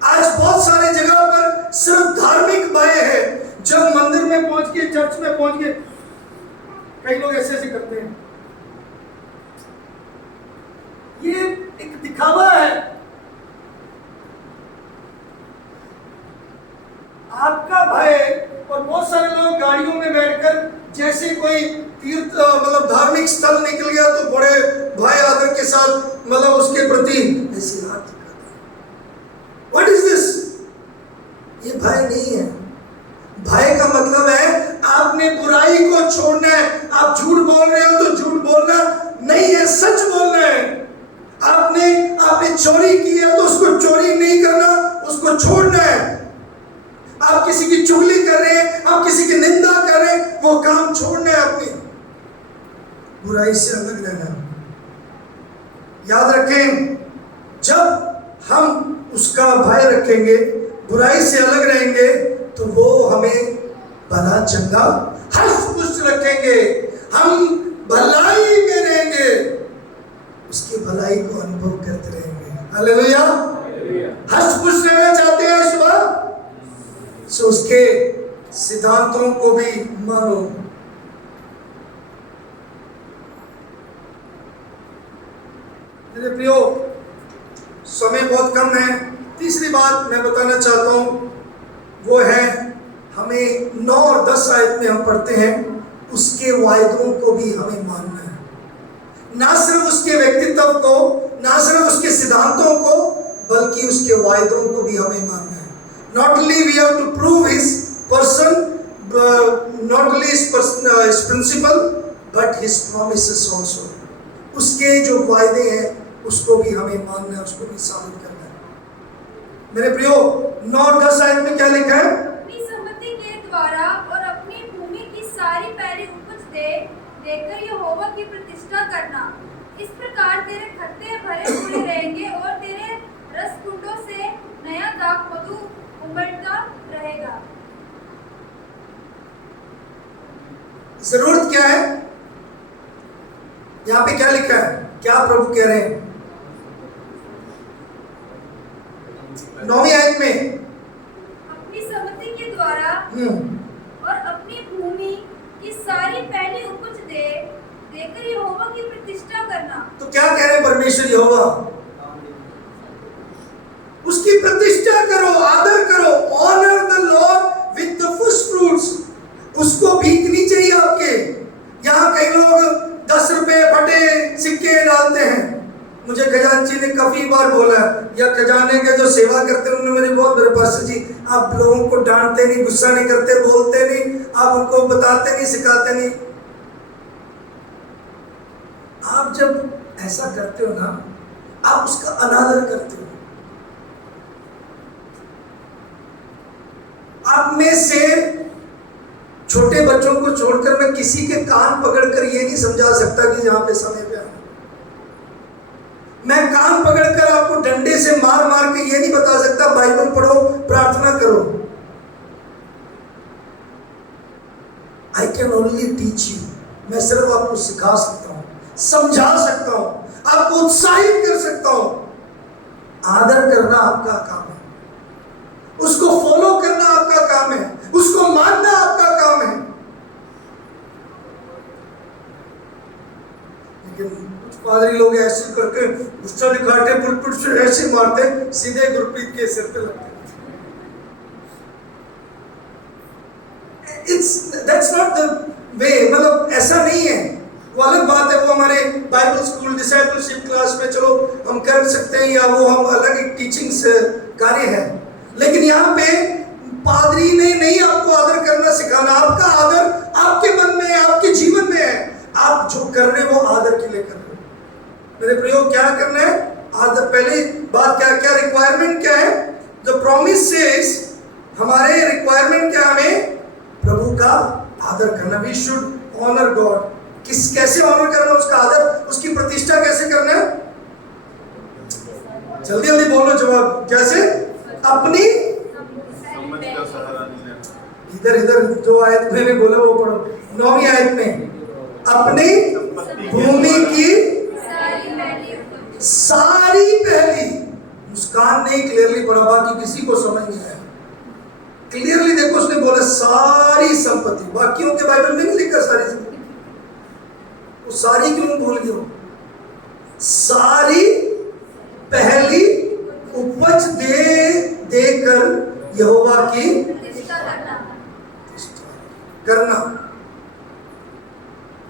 आज बहुत सारे जगह पर सिर्फ धार्मिक भय है। जब मंदिर में पहुंच के, चर्च में पहुंच के, कई लोग ऐसे ऐसे करते हैं, ये एक दिखावा है। आपका भय, और बहुत सारे लोग गाड़ियों में बैठकर जैसे कोई तीर्थ मतलब धार्मिक स्थल निकल गया तो बड़े भय आदर के साथ मतलब उसके प्रति ऐसी हाथ दिखाते हैं। What is this? ये भय नहीं है। भय का मतलब है आपने बुराई को छोड़ना है। आप झूठ बोल रहे हो तो झूठ बोलना नहीं है, सच बोलना है। आपने चोरी की है तो उसको चोरी नहीं करना, उसको छोड़ना है। आप किसी की चुगली कर रहे हैं, आप किसी की निंदा कर रहे हैं, वो काम छोड़ना है। अपनी बुराई से अलग रहना। याद रखें, जब हम उसका भय रखेंगे, बुराई से अलग रहेंगे, तो वो हमें भला चंगा हष्ट पुष्ट रखेंगे। हम भलाई में रहेंगे, उसकी भलाई को अनुभव करते रहेंगे। हालेलुया। हष्ट पुष्ट रहना चाहते हैं सुबह, सो उसके सिद्धांतों को भी मानो। मेरे प्रियो, समय बहुत कम है। तीसरी बात मैं बताना चाहता हूं वो है, हमें 9 और 10 आयत में हम पढ़ते हैं, उसके वायदों को भी हमें मानना है। ना सिर्फ उसके व्यक्तित्व को, ना सिर्फ उसके सिद्धांतों को, बल्कि उसके वायदों को भी हमें मानना है। Not only we have to prove his person, not only his principle, but his promises also. उसके जो वायदे हैं उसको भी हमें मानना है, उसको भी साबित करना है। मेरे प्रियो, 9 और 10 आयत में क्या लिखा है? अपनी सम्मति के द्वारा और अपनी भूमि की सारी पहली उपज देकर यहोवा की प्रतिष्ठा करना। इस प्रकार तेरे खत्ते भरे हुए रहेंगे और तेरे रस कुंडों से नया दाख मधु उमड़ता रहेगा। जरूरत क्या है? यहाँ पे क्या लिखा है? क्या प्रभु कह रहे हैं? 9वीं आयत में अपनी सम्मति के द्वारा और अपनी भूमि की सारी पहली उपज देकर यहोवा की प्रतिष्ठा करना। तो क्या कह रहे हैं परमेश्वर? यहोवा उसकी प्रतिष्ठा करो, आदर करो। Honour the lord with the first fruits. उसको भीखनी चाहिए आपके। यहाँ कई लोग 10 रुपए फटे सिक्के डालते हैं। मुझे खजांची ने काफी बार बोला, या खजाने के जो सेवा करते हैं उन्होंने मुझे बहुत बड़े पास जी, आप लोगों को डांटते नहीं, गुस्सा नहीं करते, बोलते नहीं, आप उनको बताते नहीं, सिखाते नहीं। आप जब ऐसा करते हो ना, आप उसका अनादर करते हो। आप में से छोटे बच्चों को छोड़कर मैं किसी के कान पकड़कर ये नहीं समझा सकता कि यहाँ पे समय पे आना। मैं कान पकड़कर आपको डंडे से मार मार के ये नहीं बता सकता बाइबल पढ़ो, प्रार्थना करो। I can only teach you, मैं सिर्फ आपको सिखा सकता हूं, समझा सकता हूं, आपको उत्साहित कर सकता हूं। आदर करना आपका काम है, उसको फॉलो करना आपका काम है, उसको मानना आपका काम है। लेकिन कुछ पादरी लोग ऐसे करके गुस्सा दिखाते, पुलपिट से ऐसे मारते, सीधे गुरप्रीत के सिर पे लगते। That's not the way, मतलब ऐसा नहीं है। वो अलग बात है, वो हमारे बाइबल स्कूल डिसाइपलशिप क्लास में चलो हम कर सकते हैं, या वो हम अलग एक टीचिंग कार्य है। लेकिन यहाँ पे पादरी ने नहीं आपको आदर करना सिखाना, आपका आदर आपके मन में है, आपके जीवन में है। आप जो कर रहे हो वो आदर के लिए कर रहे हो। मेरे प्रियो, क्या करना है? आदर। पहली बात क्या क्या रिक्वायरमेंट क्या है? द प्रॉमिस सेज, हमारे रिक्वायरमेंट क्या, हमें प्रभु का आदर करना। We should honour God. कैसे ऑनर करना उसका आदर, उसकी प्रतिष्ठा कैसे करना है? जल्दी जल्दी बोलो जवाब। कैसे? अपनी समझ का सहारा नहीं लेना। इधर इधर जो आयत मैंने बोला वो पढ़ो, 9वीं आयत में, अपनी भूमि की सारी पहली। मुस्कान नहीं क्लियरली पढ़ा, बाकी किसी को समझ नहीं आया। क्लियरली देखो, उसने बोला सारी संपत्ति। बाकियों के बाइबल में नहीं लिखा सारी संपत्ति, वो सारी क्यों भूल गए? सारी पहली उपज देकर यहोवा की करना।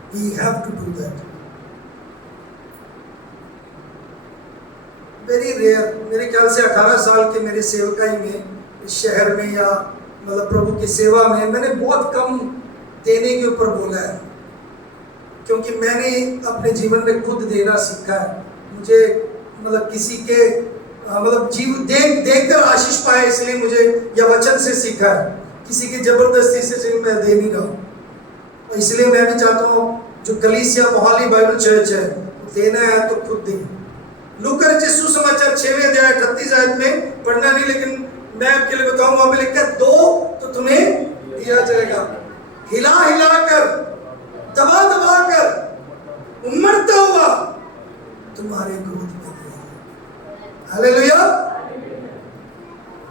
We have to do that. Very rare, मेरे ख्याल से 18 साल के मेरे सेवकाई में, इस शहर में या मतलब प्रभु की सेवा में, मैंने बहुत कम देने के ऊपर बोला है, क्योंकि मैंने अपने जीवन में खुद देना सीखा है। मुझे मतलब किसी के मतलब देखकर आशीष पाए, इसलिए मुझे यह वचन से सीखा है। किसी की जबरदस्ती से मैं दे नहीं रहा हूँ। इसलिए मैं भी चाहता हूँ जो कलीसिया मोहाली बाइबल चर्च है, देना है तो खुद दें। लूका रचित सुसमाचार 6वें अध्याय 38 आयत में पढ़ना नहीं, लेकिन मैं आपके लिए बताऊं, वहां पे लिखा है, दो तो तुम्हें दिया जाएगा, हिला हिला कर, दबा दबा कर, उमड़ता हुआ तुम्हारे गोद में दिया जाएगा। हालेलुया।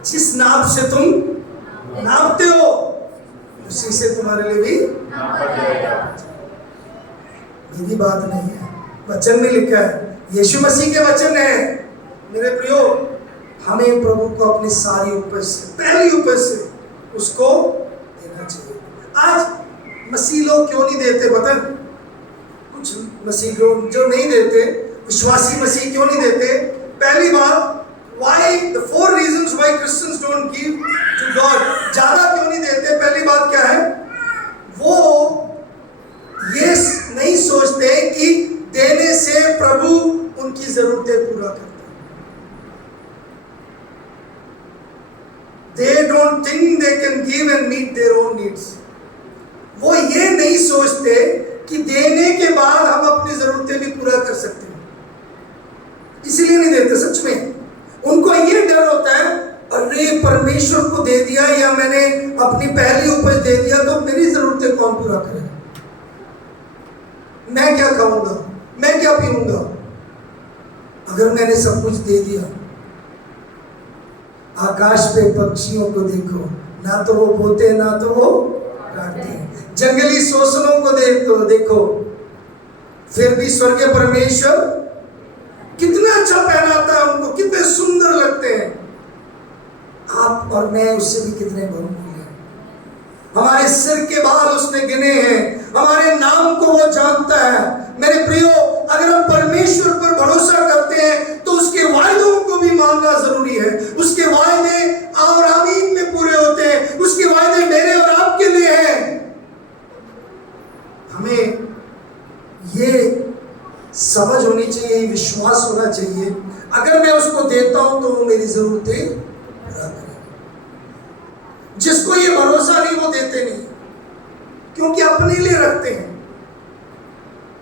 जिस नाप से तुम नापते हो, उसी से तुम्हारे लिए भी मेरी बात नहीं है, वचन में लिखा है, यीशु मसीह के वचन है। मेरे प्रियो, हमें प्रभु को अपनी सारी उपज से, पहली उपज से उसको देना चाहिए। आज मसीह लोग क्यों नहीं देते पता? कुछ मसीह लोग जो नहीं देते, विश्वासी मसीह क्यों नहीं देते? पहली बात, why the 4 reasons why Christians don't give to God, ज्यादा क्यों नहीं देते? पहली बात क्या है? वो ये नहीं सोचते कि देने से प्रभु उनकी जरूरतें पूरा करता है। They don't think they can give and meet their own needs. वो ये नहीं सोचते कि देने के बाद हम अपनी जरूरतें भी पूरा कर सकते हैं, इसीलिए नहीं देते। सच में उनको ये डर होता है, अरे परमेश्वर को दे दिया या मैंने अपनी पहली उपज दे दिया तो मेरी जरूरतें कौन पूरा करेगा? मैं क्या खाऊंगा, मैं क्या पीऊंगा अगर मैंने सब कुछ दे दिया? आकाश पे पक्षियों को देखो, ना तो वो बोते ना तो वो काटते हैं। जंगली शोषणों को देखो, फिर भी स्वर्गीय परमेश्वर कितना अच्छा पहनाता है उनको, कितने सुंदर लगते हैं। आप और मैं उससे भी कितने बहुमूल्य हैं। हमारे सिर के बाल उसने गिने हैं, हमारे नाम को वो जानता है। मेरे प्रियो, अगर हम परमेश्वर पर भरोसा करते हैं तो उसके वायदों को भी मानना जरूरी है। उसके वायदे और आमीन में पूरे होते हैं। उसके वायदे मेरे और आपके लिए हैं। हमें ये समझ होनी चाहिए, विश्वास होना चाहिए, अगर मैं उसको देता हूं तो वो मेरी जरूरतें पूरा करेगा। जिसको ये भरोसा नहीं वो देते नहीं, क्योंकि अपने लिए रखते हैं।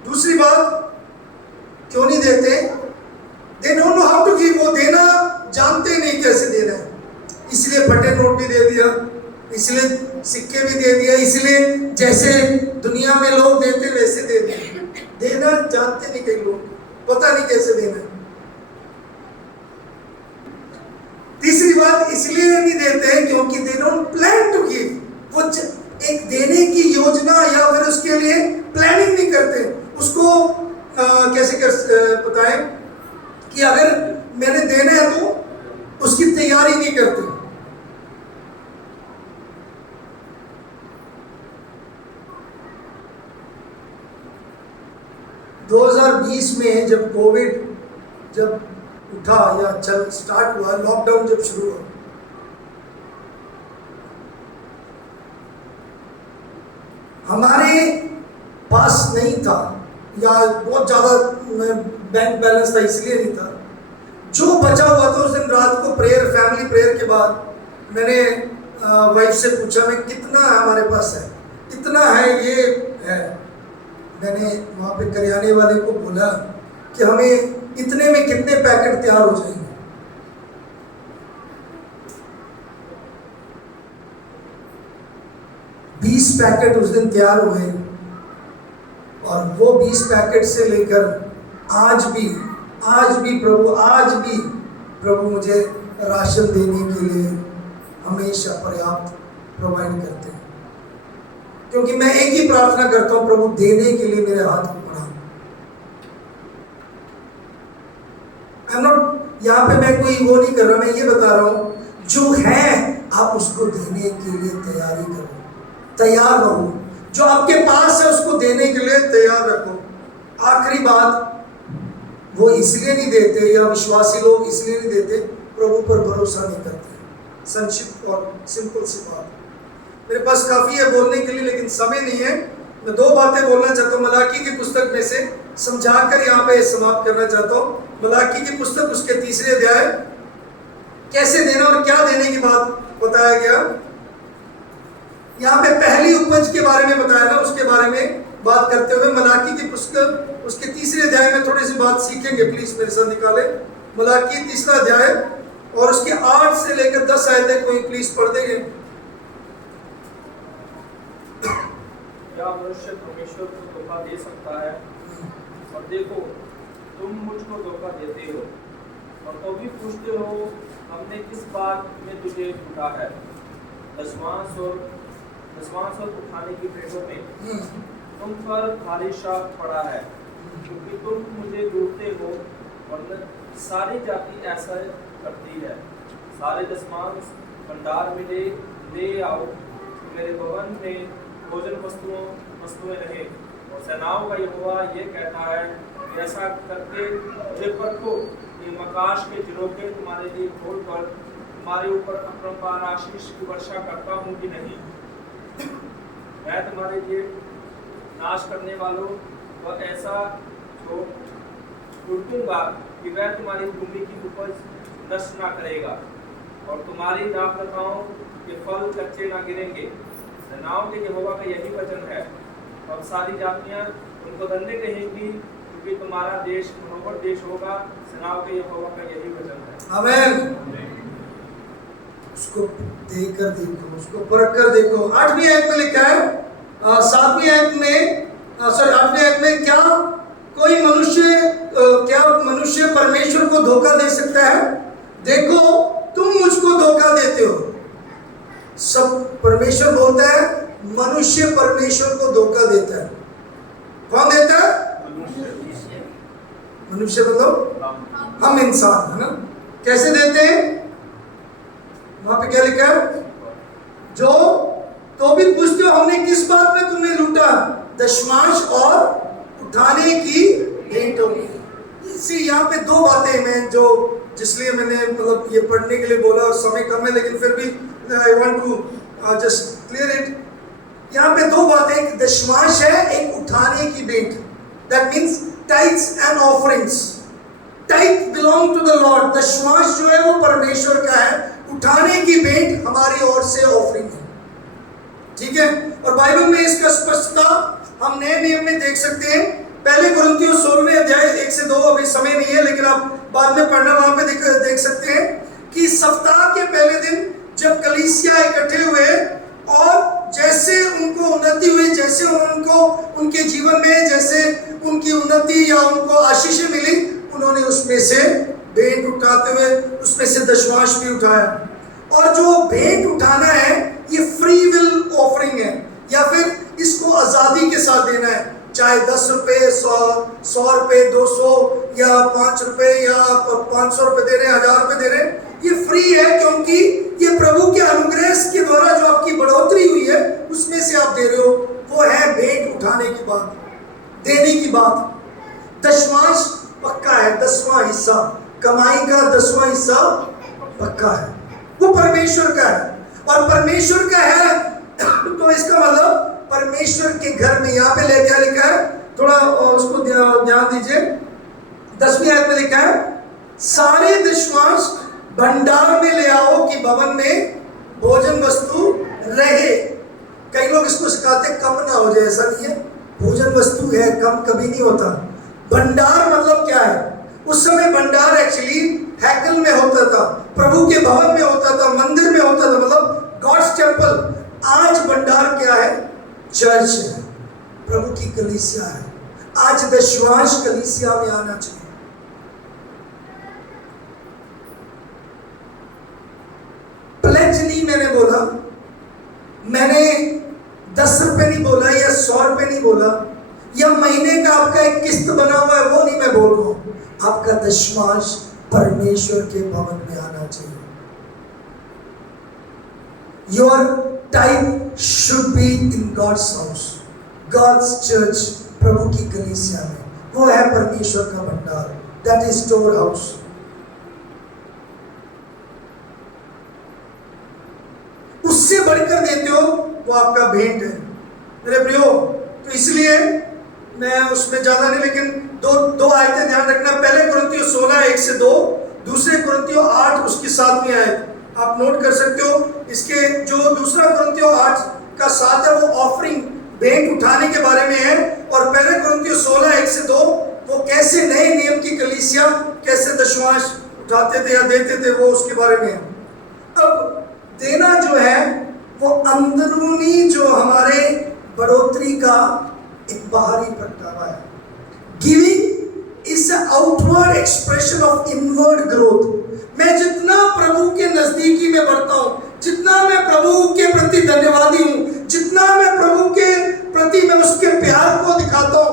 दूसरी बात, क्यों नहीं देते? They don't know how to give. वो देना इसलिए फटे नोट भी दे दिया, इसलिए सिक्के भी दे दिया, इसलिए जैसे दुनिया में लोग देते वैसे दे दिया। देना जानते नहीं कई लोग, पता नहीं कैसे देना है। तीसरी बात इसलिए नहीं देते हैं क्योंकि they don't plan to give. वो एक देने की योजना या फिर उसके लिए प्लानिंग नहीं करते। उसको कैसे कर बताएं कि अगर मैंने देना है तो उसकी तैयारी नहीं करते। दो 2020 में जब कोविड जब उठा या चल स्टार्ट हुआ, लॉकडाउन जब शुरू हुआ, हमारे पास नहीं था या बहुत ज़्यादा बैंक बैलेंस था, इसलिए नहीं था। जो बचा हुआ था उस दिन रात को प्रेयर, फैमिली प्रेयर के बाद मैंने वाइफ से पूछा, मैं कितना हमारे पास है, कितना है, ये है। मैंने वहाँ पे करियाने वाले को बोला कि हमें इतने में कितने पैकेट तैयार हो जाएंगे। 20 पैकेट उस दिन तैयार हुए और वो 20 पैकेट से लेकर आज भी प्रभु मुझे राशन देने के लिए हमेशा पर्याप्त प्रोवाइड करते हैं। क्योंकि मैं एक ही प्रार्थना करता हूं, प्रभु देने के लिए मेरे हाथ को बढ़ा। आई एम नॉट, यहाँ पे मैं कोई वो नहीं कर रहा, मैं ये बता रहा हूं जो है आप उसको देने के लिए तैयारी करो, तैयार रहो। जो आपके पास है उसको देने के लिए तैयार रखो। आखिरी बात, वो इसलिए नहीं देते या विश्वासी लोग इसलिए नहीं देते, प्रभु पर भरोसा नहीं करते। संक्षिप्त और सिंपल सी बात, मेरे पास काफ़ी है बोलने के लिए लेकिन समय नहीं है। मैं 2 बातें बोलना चाहता हूँ मलाकी की पुस्तक में से, समझाकर यहाँ पे समाप्त करना चाहता हूँ। मलाकी की पुस्तक उसके 3रे अध्याय, कैसे देना और क्या देने की बात बताया गया। यहाँ पे पहली उपज के बारे में बताया ना, उसके बारे में बात करते हुए मलाकी की पुस्तक उसके 3रे अध्याय में थोड़ी सी बात सीखेंगे। प्लीज मेरे साथ निकाले मलाकी 3रा अध्याय और उसके 8 से लेकर 10 आयतें कोई प्लीज पढ़ देंगे। क्या मनुष्य परमेश्वर को धोखा दे सकता है? और देखो तुम मुझको धोखा देते हो और तो भी पूछते हो हमने किस बात में तुझे लूटा है? दशमांश और उठाने की भेंटों में तुम पर भारी शाप पड़ा है, क्योंकि तुम मुझे लूटते हो और सारी जाति ऐसा करती है। सारे दशमांश भंडार में ले आओ, मेरे भवन में भोजन वस्तुएं रहे। और सेनाओं का यहोवा ये कहता है कि ऐसा करके मुझे परखो कि आकाश के झरोखे तुम्हारे लिए खोलकर तुम्हारे ऊपर अपरंपार आशीष की वर्षा करता हूँ कि नहीं। मैं तुम्हारे लिए नाश करने वालों को ऐसा लूटूंगा कि वह तुम्हारी भूमि की उपज नष्ट ना करेगा और तुम्हारी दाखलताओं के फल कच्चे ना गिरेंगे। सेनाओं के यहोवा का यही वचन है। अब सारी जातियां उनको धन्य कहेंगी, क्योंकि तुम्हारा देश मनोहर देश होगा। सेनाओं के यहोवा का यही वचन है। आमीन। उसको देखकर देखो, उसको परख कर देखो। 8वीं आयत में लिखा है, 7वीं आयत में 8वीं आयत में क्या मनुष्य परमेश्वर को धोखा दे सकता है? देखो तुम मुझको धोखा देते हो। सब परमेश्वर बोलता है, मनुष्य परमेश्वर को धोखा देता है। कौन देता है? मनुष्य मतलब हम इंसान, है ना। कैसे देते हैं? वहां पे क्या लिखा है? जो तो भी पूछते हो हमने किस बात में तुम्हें लूटा? दशमांश और उठाने की भेंटों में। इसी यहाँ पे 2 बातें मैं जिसलिए मैंने मतलब ये पढ़ने के लिए बोला और समय कम है, लेकिन फिर भी I want to just clear it. यहाँ पे 2 बातें, एक दशमांश है, एक उठाने की भेंट। That means tithes and offerings. Tithe belong to the lord. दशमांश जो है वो परमेश्वर का है, उठाने की भेंट हमारी ओर से ऑफरिंग है। ठीक है। और बाइबल में इसका स्पष्टता हम नए नियम में देख सकते हैं। पहले कुरिन्थियों 16वें अध्याय 1 से 2, अभी समय नहीं है लेकिन आप बाद में पढ़ना, वहां पे देख सकते हैं कि सप्ताह के पहले दिन जब कलीसिया इकट्ठे हुए और जैसे उनको उन्नति हुई, जैसे उनको उनके जीवन में जैसे उनकी उन्नति या उनको आशीषें मिली, उन्होंने उसमें से भेंट उठाते हुए उसमें से दशमांश भी उठाया। और जो भेंट उठाना है ये फ्री विल ऑफरिंग है, या फिर इसको आज़ादी के साथ देना है, चाहे 10 रुपये, 100 रुपये, 200 या 5 रुपये या 500 रुपये दे रहे हैं, 1000 रुपये दे रहे हैं, ये फ्री है, क्योंकि ये प्रभु के अनुग्रह के द्वारा जो आपकी बढ़ोतरी हुई है उसमें से आप दे रहे हो। वो है भेंट उठाने की बात, देने की बात। दशमांश पक्का है, 10वां हिस्सा कमाई का 10वां हिस्सा पक्का है, वो परमेश्वर का है। और परमेश्वर का है तो इसका मतलब परमेश्वर के घर में, यहाँ पे क्या लिखा है, थोड़ा उसको ध्यान दीजिए, 10वीं आयत में लिखा है, सारे दशमांश भंडार में ले आओ कि भवन में भोजन वस्तु रहे। कई लोग इसको सिखाते कम ना हो जाए, ऐसा नहीं है, भोजन वस्तु है, कम कभी नहीं होता। भंडार मतलब क्या है? उस समय भंडार एक्चुअली हैकल में होता था, प्रभु के भवन में होता था, मंदिर में होता था, मतलब गॉड्स टेम्पल। आज भंडार क्या है? चर्च है, प्रभु की कलीसिया है। आज दशमांश कलीसिया में आना चाहिए। प्लेज नहीं मैंने बोला, मैंने 10 रुपए नहीं बोला या 100 रुपए नहीं बोला, या महीने का आपका एक किस्त बना हुआ है वो नहीं मैं बोल रहा हूं। आपका दशमांश परमेश्वर के भवन में आना चाहिए। Your tithe should be in God's house, God's church, प्रभु की कलीसिया में। वो है परमेश्वर का भंडार, that is store house। उससे बढ़कर देते हो वो आपका भेंट है मेरे प्रियो। तो इसलिए मैं उसमें ज्यादा नहीं, लेकिन दो आयतें ध्यान रखना। पहले कुरिन्थियों 16 1-2, दूसरे कुरिन्थियों 8 उसकी 7वीं आयत आप नोट कर सकते हो। इसके जो दूसरा कुरिन्थियों 8 का 7 है वो ऑफरिंग भेंट उठाने के बारे में है, और पहले कुरिन्थियों 16 1-2 वो कैसे नए नियम की कलीसिया कैसे दशमांश उठाते थे या देते थे वो उसके बारे में है। अब देना जो है वो अंदरूनी जो हमारे बढ़ोतरी का एक बाहरी प्रगटावा है। Giving is a outward expression of inward growth. मैं जितना प्रभु के नजदीकी में बढ़ता हूं, जितना मैं प्रभु के प्रति धन्यवादी हूं, जितना मैं प्रभु के प्रति मैं उसके प्यार को दिखाता हूं,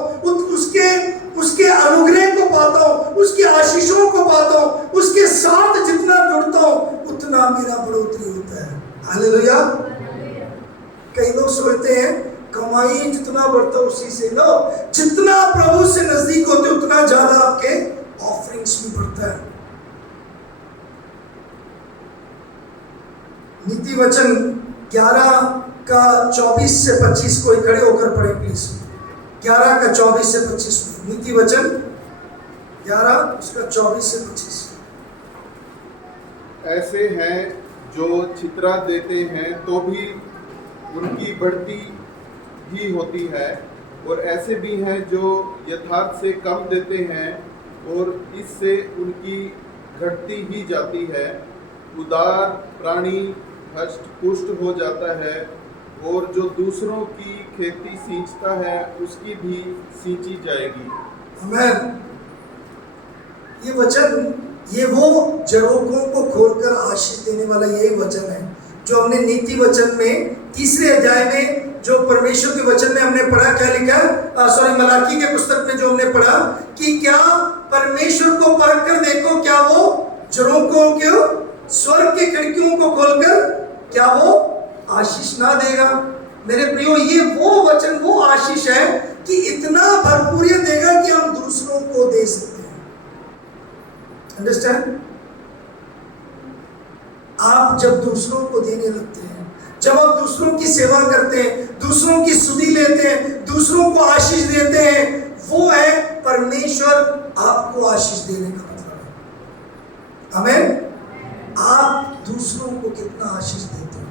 उसके अनुग्रह को पाता हूं, उसकी आशीषों को पाता हूं, उसके साथ जितना जुड़ता हूं उतना मेरा बढ़ोतरी होता है। हालेलुया। कई लोग सोचते हैं कमाई जितना बढ़ता उसी से, लो, जितना प्रभु से नजदीक होते उतना ज्यादा आपके ऑफरिंग्स भी बढ़ता है। नीति वचन 11 का 24 से 25 कोई खड़े होकर पढ़े प्लीज। 11 का 24 से 25 नीति वचन 11 उसका 24 से 25। ऐसे हैं जो छितरा देते हैं तो भी उनकी बढ़ती ही होती है, और ऐसे भी हैं जो यथार्थ से कम देते हैं और इससे उनकी घटती ही जाती है। उदार प्राणी हष्ट पुष्ट हो जाता है, और जो दूसरों की खेती सींचता है उसकी भी सींची जाएगी। आमीन। ये वचन, ये वो जरों को खोलकर आशीष देने वाला यही वचन है जो हमने नीति वचन में 3रे अध्याय में जो परमेश्वर के वचन में हमने पढ़ा। क्या लिखा? मलाकी के पुस्तक में जो हमने पढ़ा कि क्या परमेश्वर को परख कर देखो, क्या वो जरों को क्यों स्वर्ग की खिड़कियों को खोलकर क्या वो आशीष ना देगा? मेरे प्रियो, ये वो वचन, वो आशीष है कि इतना भरपूर देगा कि हम दूसरों को दे सकते हैं। अंडरस्टैंड? आप जब दूसरों को देने लगते हैं, जब आप दूसरों की सेवा करते हैं, दूसरों की सुधि लेते हैं, दूसरों को आशीष देते हैं, वो है परमेश्वर आपको आशीष देने का मतलब है। आमीन। आप दूसरों को कितना आशीष देते हैं।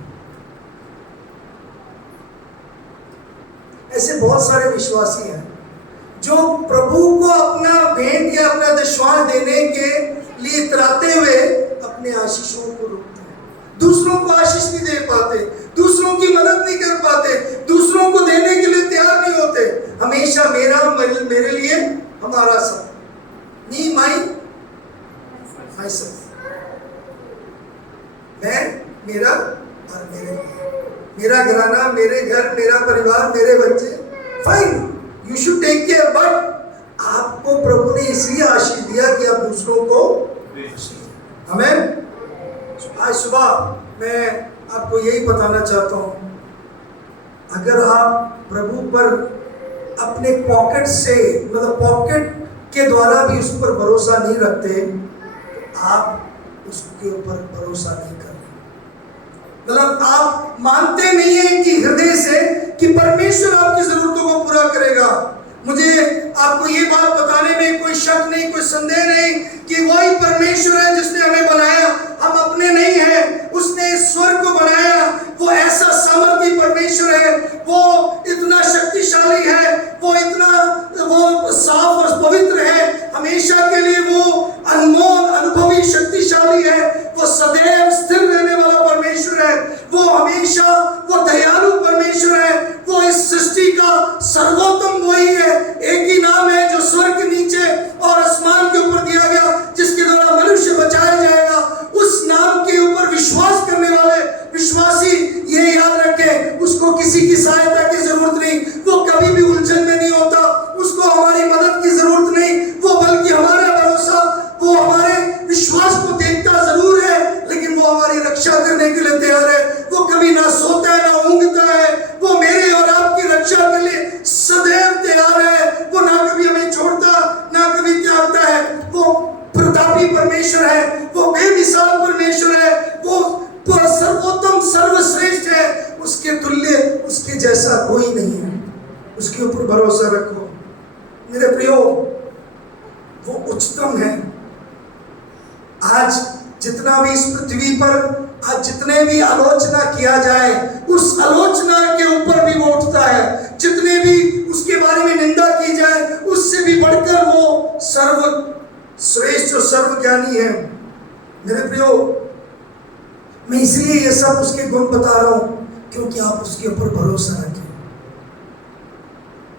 ऐसे बहुत सारे विश्वासी हैं जो प्रभु को अपना भेंट या अपना दशमांश देने के लिए इतराते हुए अपने आशीषों को रोकते हैं, दूसरों को आशीष नहीं दे यार मेरे लिए, मेरा घराना, मेरे घर, मेरा परिवार, मेरे बच्चे, fine, you should take care, but आपको प्रभु ने इसलिए आशीष दिया कि आप दूसरों को हमें। आज सुबह मैं आपको यही बताना चाहता हूं, अगर आप प्रभु पर अपने पॉकेट से, मतलब पॉकेट के द्वारा भी उस पर भरोसा नहीं रखते, तो आप उसके ऊपर भरोसा नहीं कर रहे। मतलब आप मानते नहीं है कि हृदय से कि परमेश्वर आपकी जरूरतों को पूरा करेगा। मुझे आपको ये बात बताने में कोई शक नहीं, कोई संदेह नहीं कि वही परमेश्वर है जिसने हमें बनाया, हम अपने नहीं हैं। उसने स्वर्ग को बनाया, वो ऐसा सामर्थी परमेश्वर है, वो इतना शक्तिशाली है, वो इतना वो साफ और पवित्र है, हमेशा के लिए वो अनमोल, अनुभवी, शक्तिशाली है, वो सदैव स्थिर रहने वाला परमेश्वर है, वो हमेशा वो दयालु परमेश्वर है, वो इस सृष्टि का सर्वोत्तम वही है। एक ही नाम है जो स्वर्ग के नीचे और आसमान के ऊपर दिया गया, जिसके द्वारा मनुष्य बचाया जाएगा। उस नाम के ऊपर विश्वास करने वाले विश्वासी ये याद रखे, उसको किसी की सहायता की जरूरत नहीं, वो कभी भी उलझन में नहीं होता, उसको हमारी मदद की जरूरत नहीं, वो बल्कि हमारा भरोसा, वो हमारे विश्वास को देखता जरूर है, लेकिन वो हमारी रक्षा करने के लिए तैयार है। वो कभी ना सोता है ना ऊँघता है, वो मेरे और आपकी रक्षा के लिए सदैव तैयार है। वो ना कभी हमें छोड़ता, ना कभी त्यागता है। वो प्रतापी परमेश्वर है, वो बेमिसाल परमेश्वर है, वो सर्वोत्तम, सर्वश्रेष्ठ है, उसके तुल्य, उसके जैसा कोई नहीं है। उसके ऊपर भरोसा रखो मेरे प्रियो, वो उच्चतम है। आज जितना भी इस पृथ्वी पर, आज जितने भी आलोचना किया जाए, उस आलोचना के ऊपर भी वो उठता है। जितने भी उसके बारे में निंदा की जाए, उससे भी बढ़कर वो सर्वश्रेष्ठ और सर्वज्ञानी है। मेरे प्रियो, मैं इसलिए ये सब उसके गुण बता रहा हूं क्योंकि आप उसके ऊपर भरोसा रखें।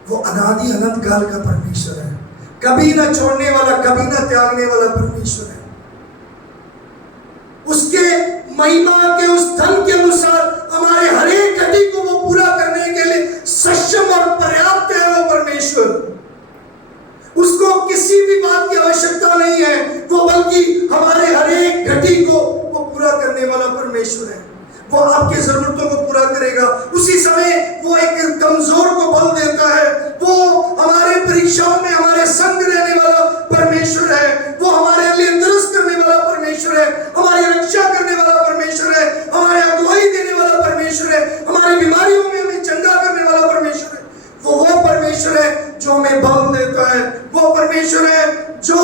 वो अनादि अनंत काल का परमेश्वर है, कभी ना छोड़ने वाला, कभी ना त्यागने वाला परमेश्वर है। उसके महिमा के उस धन के अनुसार हमारे हर एक घटी को वो पूरा करने के लिए सक्षम और पर्याप्त है वो परमेश्वर। उसको किसी भी बात की आवश्यकता नहीं है, वो बल्कि हमारे हर एक घटी को वो पूरा करने वाला परमेश्वर है। वो आपकी जरूरतों को पूरा करेगा। उसी समय वो एक कमजोर को बल देता है। वो हमारे परीक्षाओं में हमारे संग रहने वाला परमेश्वर है। वो हमारे लिए तरस करने वाला परमेश्वर है, हमारी रक्षा करने वाला परमेश्वर है, हमारे अगुवाई देने वाला परमेश्वर है, हमारी बीमारियों में हमें चंगा करने वाला परमेश्वर है। वो परमेश्वर है जो हमें बल देता है। वो परमेश्वर है जो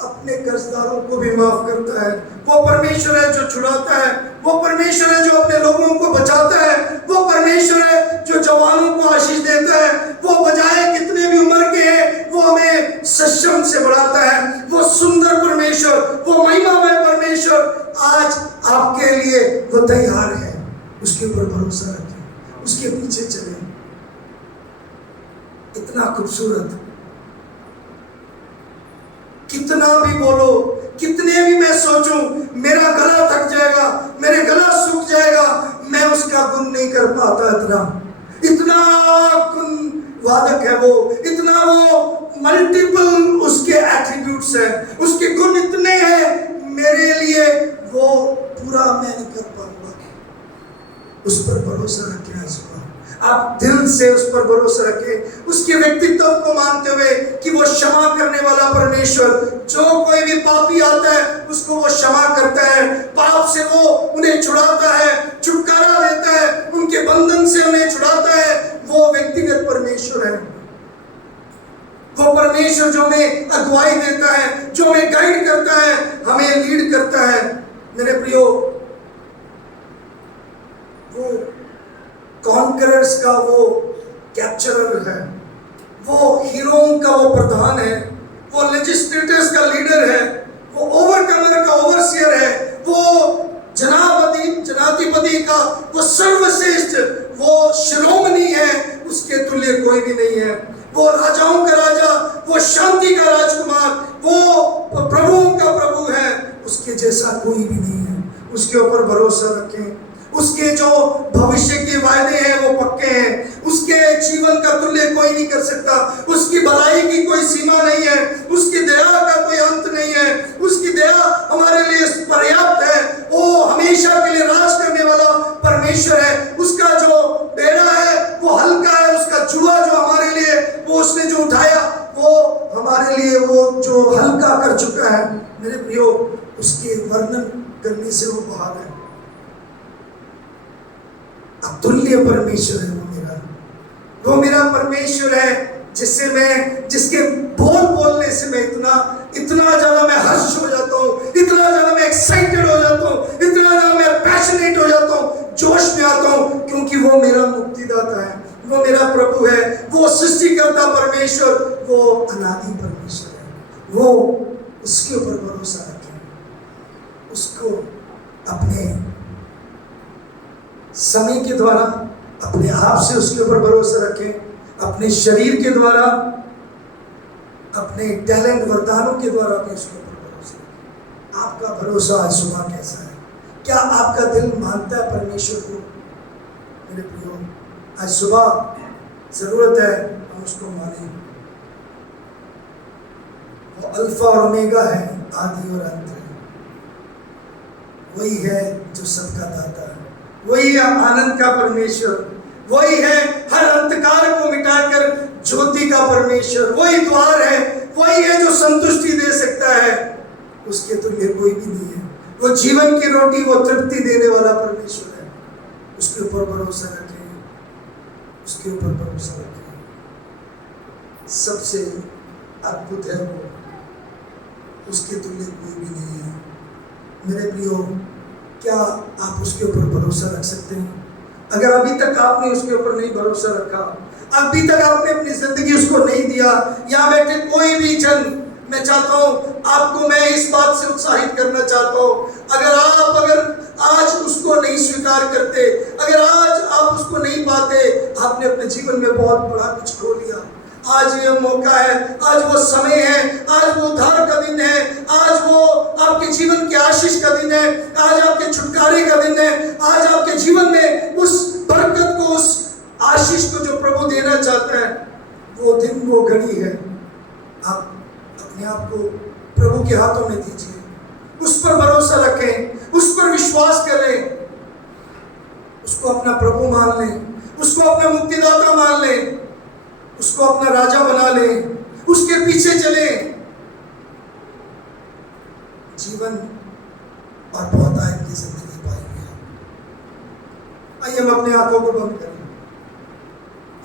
अपने कर्जदारों को भी माफ करता है। वो परमेश्वर है जो छुड़ाता है। वो परमेश्वर है जो अपने लोगों को बचाता है। वो परमेश्र है जो जवानों को आशीष देता है। वो बजाय कितने भी उम्र के हैं, वो हमें सक्षम से बढ़ाता है। वो सुंदर परमेश्वर, वो महिमामय परमेश्वर आज आपके लिए वो तैयार है। उसके ऊपर भरोसा रखें, उसके पीछे चलें। इतना खूबसूरत, कितना भी बोलो, कितने भी मैं सोचूं, मेरा गला थक जाएगा, मेरे गला सूख जाएगा, मैं उसका गुण नहीं कर पाता। इतना गुण वादक है वो, इतना वो मल्टीपल उसके एट्रीब्यूट्स हैं, उसके गुण इतने हैं, मेरे लिए वो पूरा मैं नहीं कर पाऊंगा। उस पर भरोसा रखें। आप दिल से उस पर भरोसा रखें, उसके व्यक्तित्व को मानते हुए कि वो क्षमा करने वाला परमेश्वर। जो कोई भी पापी आता है उसको वो क्षमा करता है, पाप से वो उन्हें छुड़ाता है, छुटकारा देता है, उनके बंधन से उन्हें छुड़ाता है। वो व्यक्तिगत परमेश्वर है। वो परमेश्वर जो हमें अगुवाई देता है, जो हमें गाइड करता है, हमें लीड करता है। मेरे प्रियो, वो कॉन्करर्स का वो कैप्चरर है, वो हीरों का वो प्रधान है, वो लेजिस्लेटर्स का लीडर है, वो ओवरकमर का ओवरसियर है, वो जनाधिपति का वो सर्वश्रेष्ठ, वो शिरोमणि है, उसके तुल्य कोई भी नहीं है। वो राजाओं का राजा, वो शांति का राजकुमार, वो प्रभुओं का प्रभु है, उसके जैसा कोई भी नहीं है। उसके ऊपर भरोसा रखें, उसके जो भविष्य के वायदे हैं वो पक्के हैं। उसके जीवन का तुल्य कोई नहीं कर सकता। उसकी भलाई की कोई सीमा नहीं है, उसकी दया का कोई अंत नहीं है। उसकी दया हमारे लिए पर्याप्त है। वो हमेशा के लिए राज करने वाला परमेश्वर है। उसका जो बेड़ा है वो हल्का है, उसका जुआ जो हमारे लिए वो उसने जो उठाया वो हमारे लिए वो जो हल्का कर चुका है। मेरे प्रियो, उसके वर्णन करने से वो बाहर है। अतुल्य परमेश्वर है वो मेरा परमेश्वर है जिसके बोलने से मैं इतना ज्यादा मैं हर्ष हो जाता हूँ, इतना ज्यादा मैं एक्साइटेड हो जाता हूँ, इतना ज्यादा मैं पैशनेट हो जाता हूँ, जोश में आता हूँ, क्योंकि वो मेरा मुक्तिदाता है, वो मेरा प्रभु है, वो सृष्टिकर्ता परमेश्वर, वो अनादि परमेश्वर है। वो उसके ऊपर भरोसा रखें, उसको अपने समय के द्वारा अपने आप से उसके ऊपर भरोसा रखें, अपने शरीर के द्वारा, अपने टैलेंट वरदानों के द्वारा भी उसके ऊपर भरोसा रखें। आपका भरोसा आज सुबह कैसा है? क्या आपका दिल मानता है परमेश्वर को? मेरे प्रियो, आज सुबह जरूरत है हम उसको माने। वो अल्फा और ओमेगा है, आदि और अंत है। वही है जो सबका दाता है, वही है आनंद का परमेश्वर, वही है हर अंधकार को मिटाकर ज्योति का परमेश्वर, वही द्वार है, वही है जो संतुष्टि दे सकता है। उसके तुल्य कोई भी नहीं है। वो जीवन की रोटी, वो तृप्ति देने वाला परमेश्वर है। उसके ऊपर भरोसा रखें, उसके ऊपर भरोसा रखें। सबसे अद्भुत है वो, उसके तुल्य कोई भी नहीं है। मेरे प्रियो, क्या आप उसके ऊपर भरोसा रख सकते हैं? अगर अभी तक आपने उसके ऊपर नहीं भरोसा रखा, अभी तक आपने अपनी जिंदगी उसको नहीं दिया, या बैठे कोई भी जन, मैं चाहता हूँ आपको मैं इस बात से उत्साहित करना चाहता हूँ, अगर आज उसको नहीं स्वीकार करते, अगर आज आप उसको नहीं पाते, आपने अपने जीवन में बहुत बड़ा कुछ खो लिया। आज ये मौका है, आज वो समय है, आज वो उद्धार का दिन है, आज वो आपके जीवन की आशीष का दिन है, आज आपके छुटकारे का दिन है, आज आपके जीवन में उस बरकत को, उस आशीष को जो प्रभु देना चाहता है, वो दिन, वो घड़ी है। आप अपने आप को प्रभु के हाथों में दीजिए, उस पर भरोसा रखें, उस पर विश्वास करें, उसको अपना प्रभु मान लें, उसको अपना मुक्तिदाता मान लें, उसको अपना राजा बना ले, उसके पीछे चले। जीवन और बहुत आयत की जिंदगी पाएंगे। आइए हम अपने आंखों को बंद करें।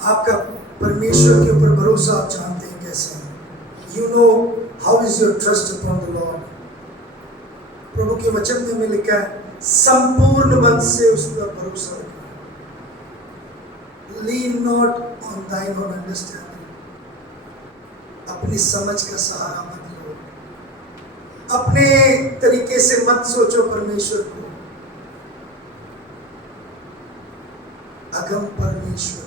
आपका परमेश्वर के ऊपर भरोसा आप जानते हैं कैसे है? You know how is your trust upon the Lord? प्रभु के वचन में लिखा है, संपूर्ण मन से उस पर भरोसा रखें। Lean not on thine own understanding. अपनी समझ का सहारा मत लो, अपने तरीके से मत सोचो परमेश्वर को। अगम परमेश्वर,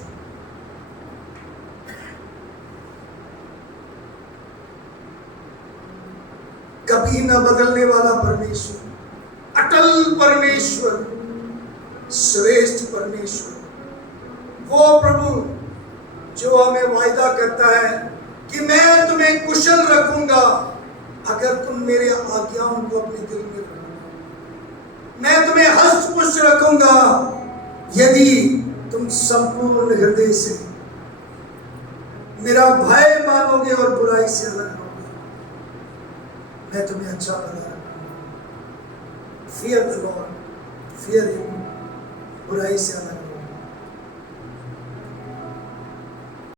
कभी न बदलने वाला परमेश्वर, अटल परमेश्वर, श्रेष्ठ परमेश्वर, वो प्रभु जो हमें वायदा करता है कि मैं तुम्हें कुशल रखूंगा अगर तुम मेरे आज्ञाओं को अपने दिल में रखोगे। मैं तुम्हें हस्त पुष्ट रखूंगा यदि तुम संपूर्ण हृदय से मेरा भय मानोगे और बुराई से अलग रहोगे। मैं तुम्हें अच्छा बना रखूंगा। Fear the Lord, fear him, बुराई से अलग।